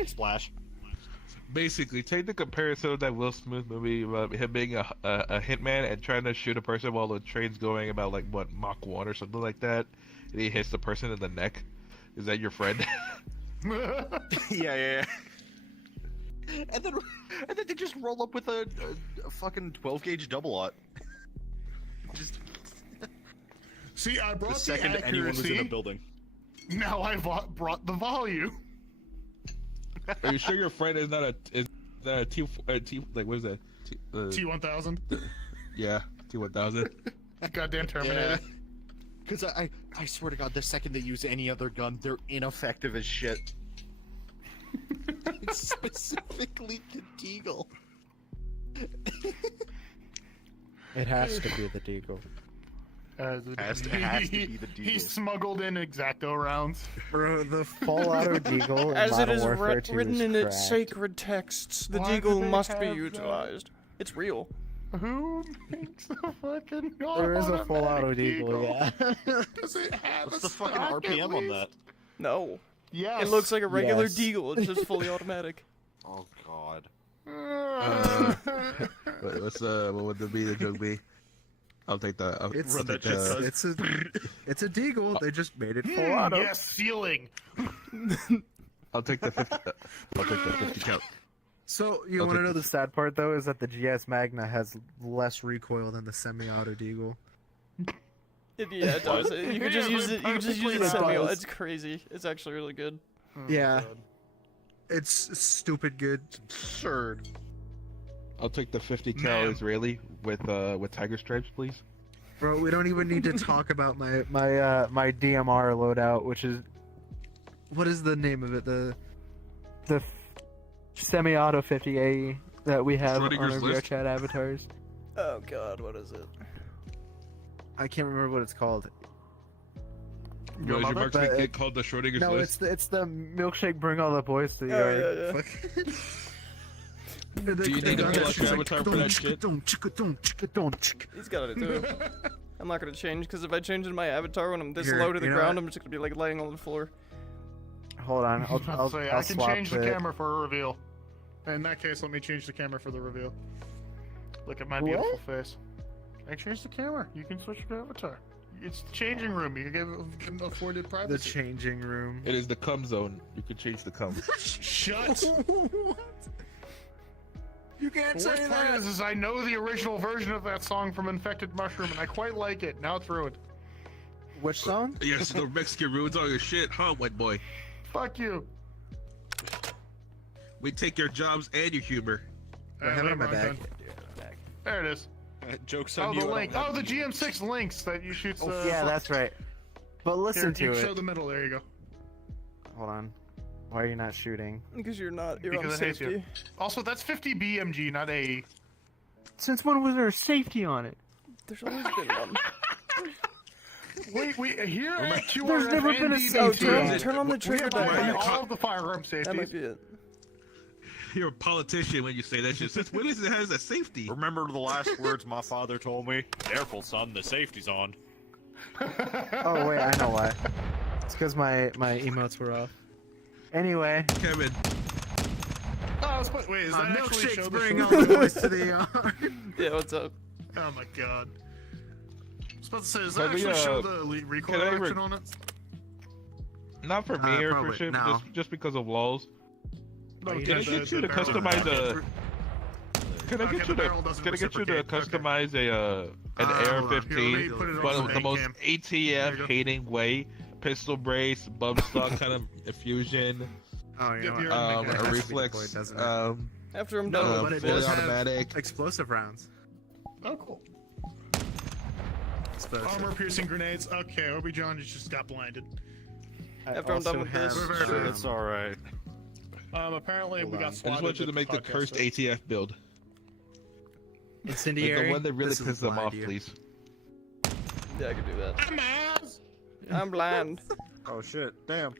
Splash. Basically, take the comparison of that Will Smith movie about him being a hitman and trying to shoot a person while the train's going about like what Mach 1 or something like that, and he hits the person in the neck. Is that your friend? Yeah. And then they just roll up with a fucking 12-gauge double aught. Just See, I brought The second anyone was in accuracy. the building. Now I brought the volume. Are you sure your friend is not a T like what is that? T1000. Yeah, T1000. Goddamn Terminator. because I swear to God, the second they use any other gun, they're ineffective as shit. It's specifically the deagle. It has to be the Deagle. It has to be the He Deagle. smuggled in Exacto rounds. Bro, the full auto Deagle in As it Modern is Warfare 2 written is in its cracked. sacred texts, the Why do deagle they must be have that? utilized. It's real. Who makes a fucking There is a full auto automatic Deagle, yeah. Does it have What's a the fucking stock at RPM on least? that? No. Yes. It looks like a regular Yes. deagle. It's just fully automatic. Oh God. What would the joke be? I'll take that. It's, Run that shit, cuz. it's a Deagle. They just made it full auto. Yes, ceiling. I'll take the 50. I'll take the 50 count. So, you I'll want to take know the this. sad part, though, is that the GS Magna has less recoil than the semi-auto Deagle. Yeah, it does. You could just use it. You could just use it It semi. does. It's crazy. It's actually really good. Yeah. It's stupid good. Absurd. I'll take the 50 cal Israeli with tiger stripes, please. Bro, we don't even need to talk about my DMR loadout, which is... What is the name of it? The semi-auto 50A that we have on Schrodinger's our list? VRChat avatars. Oh God, what is it? I can't remember what it's called. Your mother? marksman But, kit called the Schrodinger's No, list. it's the milkshake bring all the boys to the Oh, yard. yeah, yeah. Fuck. Do you need to pull out your avatar for that shit? He's got it too. I'm not gonna change because if I change in my avatar when I'm this Here, low to the you know ground, what? I'm just gonna be like laying on the floor. Hold on. I'll Say, I'll I can swap change the it. camera for a reveal. In that case, let me change the camera for the reveal. Look at my beautiful face. I changed the camera. You can switch your avatar. It's the changing room. You get afforded The privacy. changing room. It is the cum zone. You can change the cum. Shut. You can't The worst part is I know the original version of that song from Infected Mushroom, and I quite like it. Now it's ruined. Which song? Yes, the Mexican ruins all your shit, huh, white boy? Fuck you. We take your jobs and your humor. I have it on my whatever, I'm back. done. There it is. Joke's Oh, on the you. I link. don't Oh, the have to- GM6 links that you shoot. Yeah, that's right. But listen Here, to you it. show the middle. There you go. Hold on. Why are you not shooting? Because you're on Because it hates you. safety. Also, that's 50 BMG, not a. Since when was there a safety on it? There's always been one. Wait, here at QRF There's never been a and safety Oh, DVT, turn on the we trigger abide by dial. all of the firearm That might safeties. be it. You're a politician when you say that shit. Since when is it has a safety? Remember the last words my father told me? Careful, son, the safety's on. Oh wait, I know why. It's because my emotes were off. Anyway. Kevin, Oh, wait, is that actually show the bring all short- the boys to the Yeah, what's up? Oh my god. I was about to say, does Can that we, actually show the elite recoil can I action on it? not for me or probably, Christian, no. just because of walls. No, Can I get you to customize a? Can I Okay, get the you to? barrel doesn't Can I get you to reciprocate, okay. customize an hold on. Here, let me AR-15, put it on but the the most cam. There you ATF go. hating way, pistol brace, bump stock kind of infusion, Oh, you Yep, know you're what? on the It cam. has to a be reflex, deployed, doesn't it? After I'm No, done but with it fully does have automatic. explosive rounds. Oh, cool. Explosive. Armor-piercing grenades. Okay, Obi John just got blinded. I After I'm done also with this, have, We're very It's alright. Apparently Hold we on. got I I swatted just want you to at make the podcast, cursed so- ATF build. Like incendiary. the one that really This is a pisses them blind off, idea. please. Yeah, I can do that. I'm ass. I'm blind. Oh shit, damn.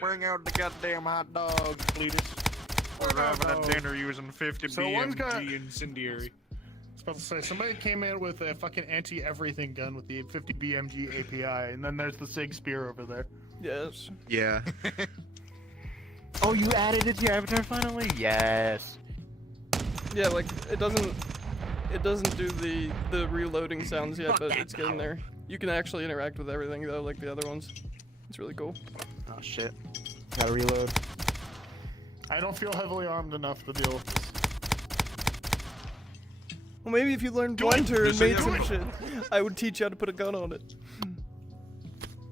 Bring out the goddamn hot dog, Cletus. We're having a dinner using 50 So one's got- BMG incendiary. I was about to say, somebody came in with a fucking anti-everything gun with the 50 BMG API, and then there's the SIG Spear over there. Yes. Yeah. Oh, you added it to your avatar finally? Yes. Yeah, like it doesn't do the reloading sounds yet, but it's getting there. You can actually interact with everything though, like the other ones. It's really cool. Oh shit. Gotta reload. I don't feel heavily armed enough to deal with this. Well, maybe if you learned Do it! Blunter and Just made do some it! shit, I would teach you how to put a gun on it.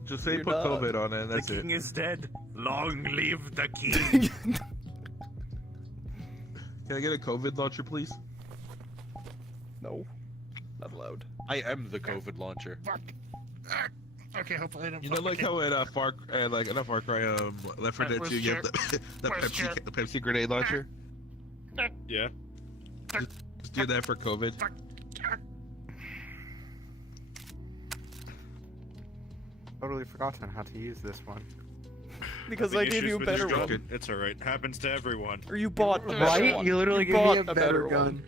Just say You're put not. COVID on it, and that's it. is dead. Long live the king. Can I get a COVID launcher, please? No, not allowed. I am the COVID launcher. Fuck. Ah. Okay, hopefully I didn't You know, fuck like the how in not Far Cry, Left 4 Dead Where's 2, you have Jack? the Where's Jack? Pepsi grenade launcher. Yeah. Just do that for COVID. Totally forgotten how to use this one. Because Having I gave issues you a with better your one. gun. It's alright. Happens to everyone. Or you bought a better Right? one. You literally gave bought me a better gun.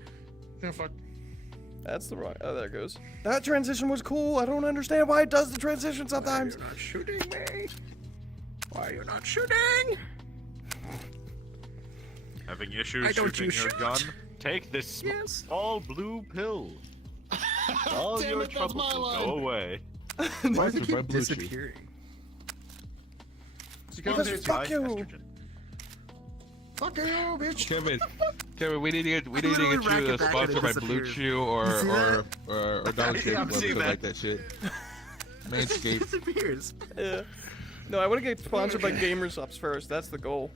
Yeah, fuck. That's the wrong. Oh, there it goes. That transition was cool. I don't understand why it does the transition sometimes. Why are you not shooting me? Why are you not shooting? Having issues Why don't shooting you your shoot? gun? Take this Yes. small blue pill. All Damn your it, that's troubles my will line. go away. Why does it My keep Bluetooth. disappearing? Because fuck you. Fuck you, bitch. Kevin, we need to get literally you rack it back sponsored and by it Blue disappears. Chew You see or Dollar Shave I'm Club, seeing something that. like that shit. It Manscaped. disappears. Yeah. No, I want to get sponsored by Gamersupps first. That's the goal.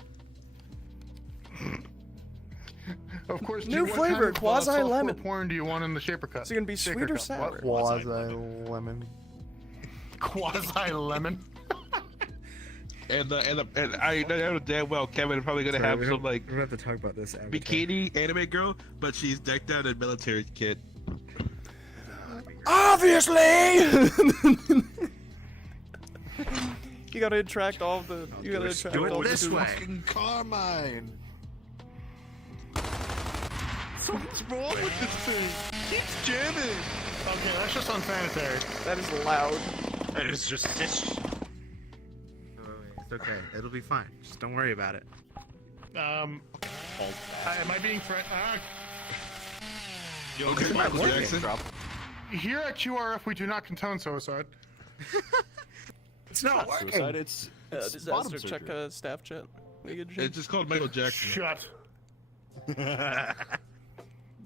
Of course. New what flavor, kind of, quasi-lemon. softcore porn do you want in the shaper cut? Is it gonna be Shaker sweet or cut. sour? What? Quasi lemon. Quasi lemon. And I know damn well Kevin is probably gonna have some like We're about to talk about this. Avatar. bikini anime girl, but she's decked out in military kit. Obviously. You gotta attract all the. You gotta attract do it all the this students. way. Fucking Carmine. What's wrong with this thing? Keeps jamming. Okay, that's just unsanitary. That is loud. That is just this. It's okay. It'll be fine. Just don't worry about it. Am I being threatened? Okay, Michael Jackson. Here at QRF, we do not condone suicide. It's not working. Suicide, it's bottom Disaster, check surgery. staff chat. We good, It's just called Michael Jackson. Shut.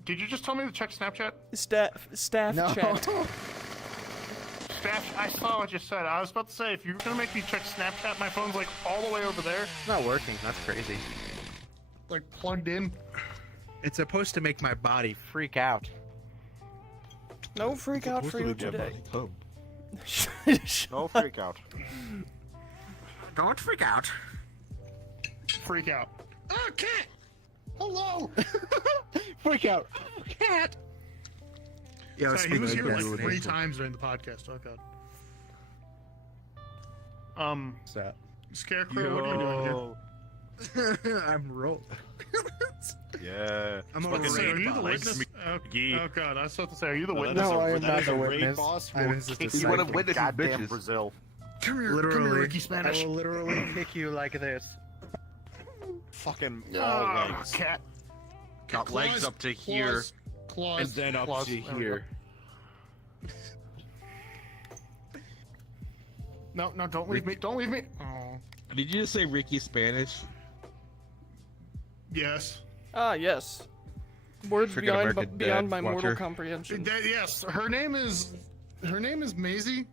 Did you just tell me to check Snapchat? Staff chat. Staff, I saw what you said. I was about to say, if you're gonna make me check Snapchat, my phone's like all the way over there, It's not working. That's crazy. like plugged in. It's supposed to make my body freak out. No freak out for you today. No freak out. Don't freak out. Freak out. Oh, cat! Hello! Freak out. Cat. Yo, Sorry, he was here like speaking of 3 destination. times during the podcast. Oh god. Stop. Scarecrow, what are you doing here? I'm rolled. Yeah. I'm a Fucking So, are raid you the boss. witness? Oh, McGee. oh god, I was about to say, are you the No, witness? No, I am not the a raid witness. boss. I We'll was just kick a you out of psychic. witness goddamn bitches. Brazil. Come here, Literally, Ricky Spanish. I will literally kick you like this. Fucking Oh, legs. cat. Got legs up to here. Claws, And then up claws. to There we go. here. No, no, don't leave me. Don't leave me. Oh, Did you just say Ricky Spanish? yes. Ah, yes. Words Freaking beyond American beyond Dad my mortal watcher. comprehension. Yes, her name is Maisie,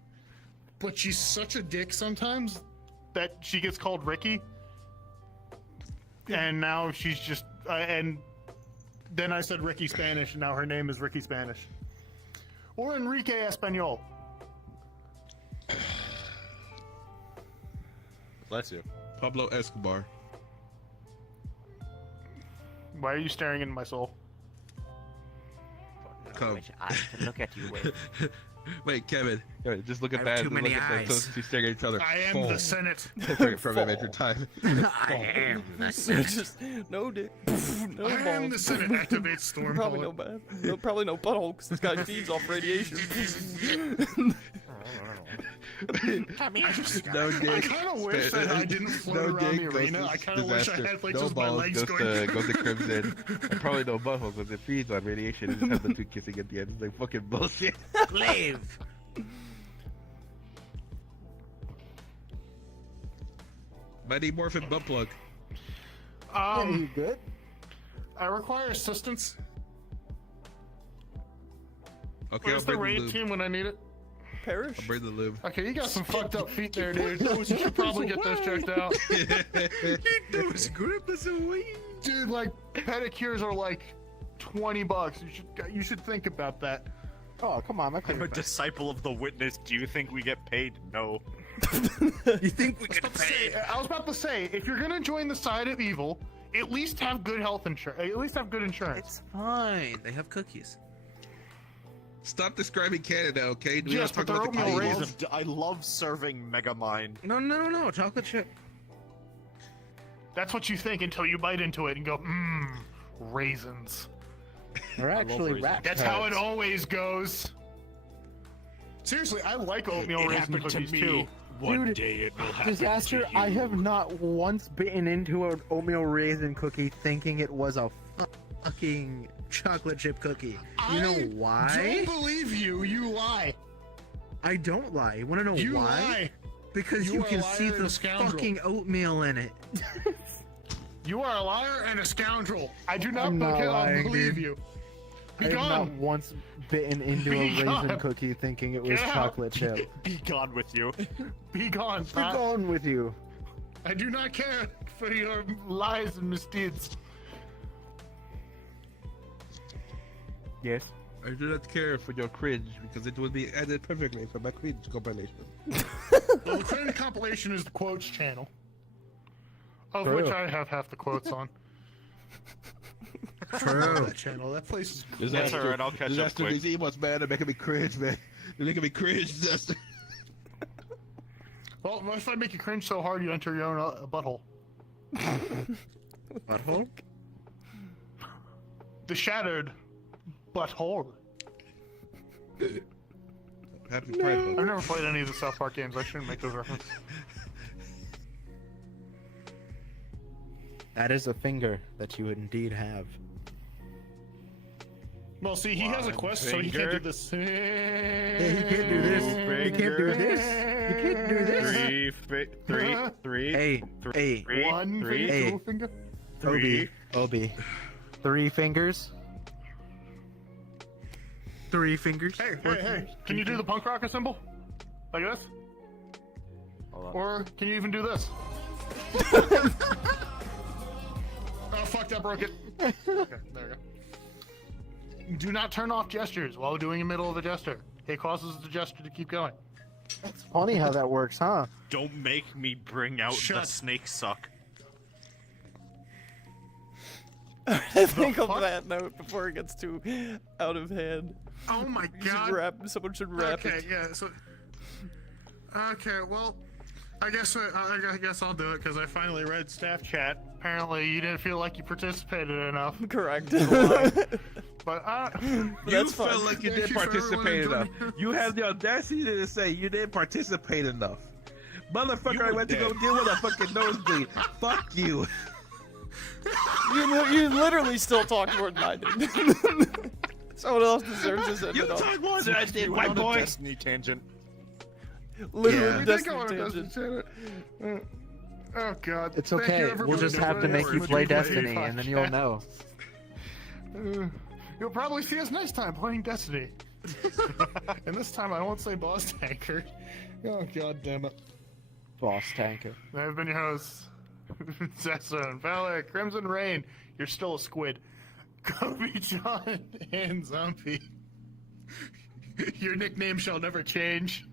but she's such a dick sometimes that she gets called Ricky. And now she's just and then I said Ricky Spanish, and now her name is Ricky Spanish. Or Enrique Espanol. Bless you. Pablo Escobar. Why are you staring into my soul? Come. Which I can look at you with. Wait, Kevin. Just look at I that. have too Just many look at eyes. those two staring at each other. I am Fall. the Senate. From Adventure Time. I am. Just no dick, no I am the balls. Senate. Activate storm. Probably no bullet. bad. No, probably no butthole because this guy feeds off radiation. I just, No I dick. kind of wish that I didn't float No around dick the goes arena. to I kind of wish I disaster. had like No just my balls legs goes going. to Crimson. And probably no butthole because it feeds on radiation and just have the two kissing at the end. It's like fucking bullshit. Live. Mighty Morphin butt plug. good? I require assistance. Okay, Where's I'll the bring the raid lube. team when I need it? Perish. I'll bring the lube. Okay, you got some fucked up feet there, dude. You should probably get those checked out. Those grippers away. Dude, like pedicures are like $20. You should think about that. Oh, come on, my I'm a disciple of the witness. Do you think we get paid? No. You think we could I was about to say, if you're gonna join the side of evil, at least have good health insurance. At least have good insurance. It's fine. They have cookies. Stop describing Canada, okay? Do we Yes, not but talk they're about the oatmeal Canadians? raisins. I love serving Megamind. No. Chocolate chip. That's what you think until you bite into it and go, raisins. They're actually raisins. rat That's how it always goes. Seriously, I like oatmeal raisin cookies too. One Dude, day it will happen Disaster, to you. I have not once bitten into an oatmeal raisin cookie thinking it was a fucking chocolate chip cookie. You know I why? don't believe you. You lie. I don't lie. You wanna know You why? lie. Because You you are a can liar see and a the scoundrel. fucking oatmeal in it. You are a liar and a scoundrel. I do not I'm not lying, believe dude. you. I Be have not gone. once bitten into a Be raisin gone. cookie thinking it was Get out. chocolate chip. Be gone with you. Be gone. Be Pat. going with you. I do not care for your lies and misdeeds. Yes. I do not care for your cringe because it will be added perfectly for my cringe compilation. Well, the credit compilation is the quotes channel, of True. which I have half the quotes on. True. That channel. That place is. That's alright, I'll catch up Disaster, quick. these emotes, man, they're making me cringe, man. They're making me cringe, Disaster. Well, what if I make you cringe so hard you enter your own butthole? Butthole? The shattered butthole. Happy Pride Month. I've never played any of the South Park games. I shouldn't make those references. That is a finger that you indeed have. Well, see, he has a quest, so he can't do this. Yeah, you can't do this. You can't do this. You can't do this. Hey, One three, finger, hey. two finger. Obi. 3 fingers. 3 fingers. Hey. Can you do the punk rocker symbol? Like this? Or can you even do this? Oh, fuck, that broke it. Okay, there we go. Do not turn off gestures while doing the middle of a gesture. It causes the gesture to keep going. It's funny how that works, huh? Don't make me bring out the Shut. snake suck. I think on fuck? that note, before it gets too out of hand, Oh my you should someone should wrap it. yeah, so... Okay, well, I guess I'll do it, because I finally read staff chat. Apparently, you didn't feel like you participated enough. Correct. But, You That's felt fine. like you Thank didn't you for participate everyone enough. joining. You have the audacity to say you didn't participate enough. Motherfucker, You I were went to go dead. deal with a fucking nosebleed. Fuck you. You literally still talked more than I did. Someone else deserves this You ended off. talk more than I did, You white went on a boy. Destiny tangent. Literally, Yeah. We did Destiny go on a tangent. Destiny tangent. Oh god. It's Thank you, okay. everyone, We'll just for have to make joining you us. play DVT Destiny, and then you'll Podcast. know. You'll probably see us next time playing Destiny. And this time I won't say boss tanker. Oh god damn it. Boss tanker. I've been your hosts, Zesson, Valak, Crimson Rain. You're still a squid. Kobe John and Zombie. Your nickname shall never change.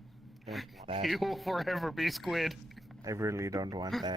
Don't want that. You will forever be Squid. I really don't want that.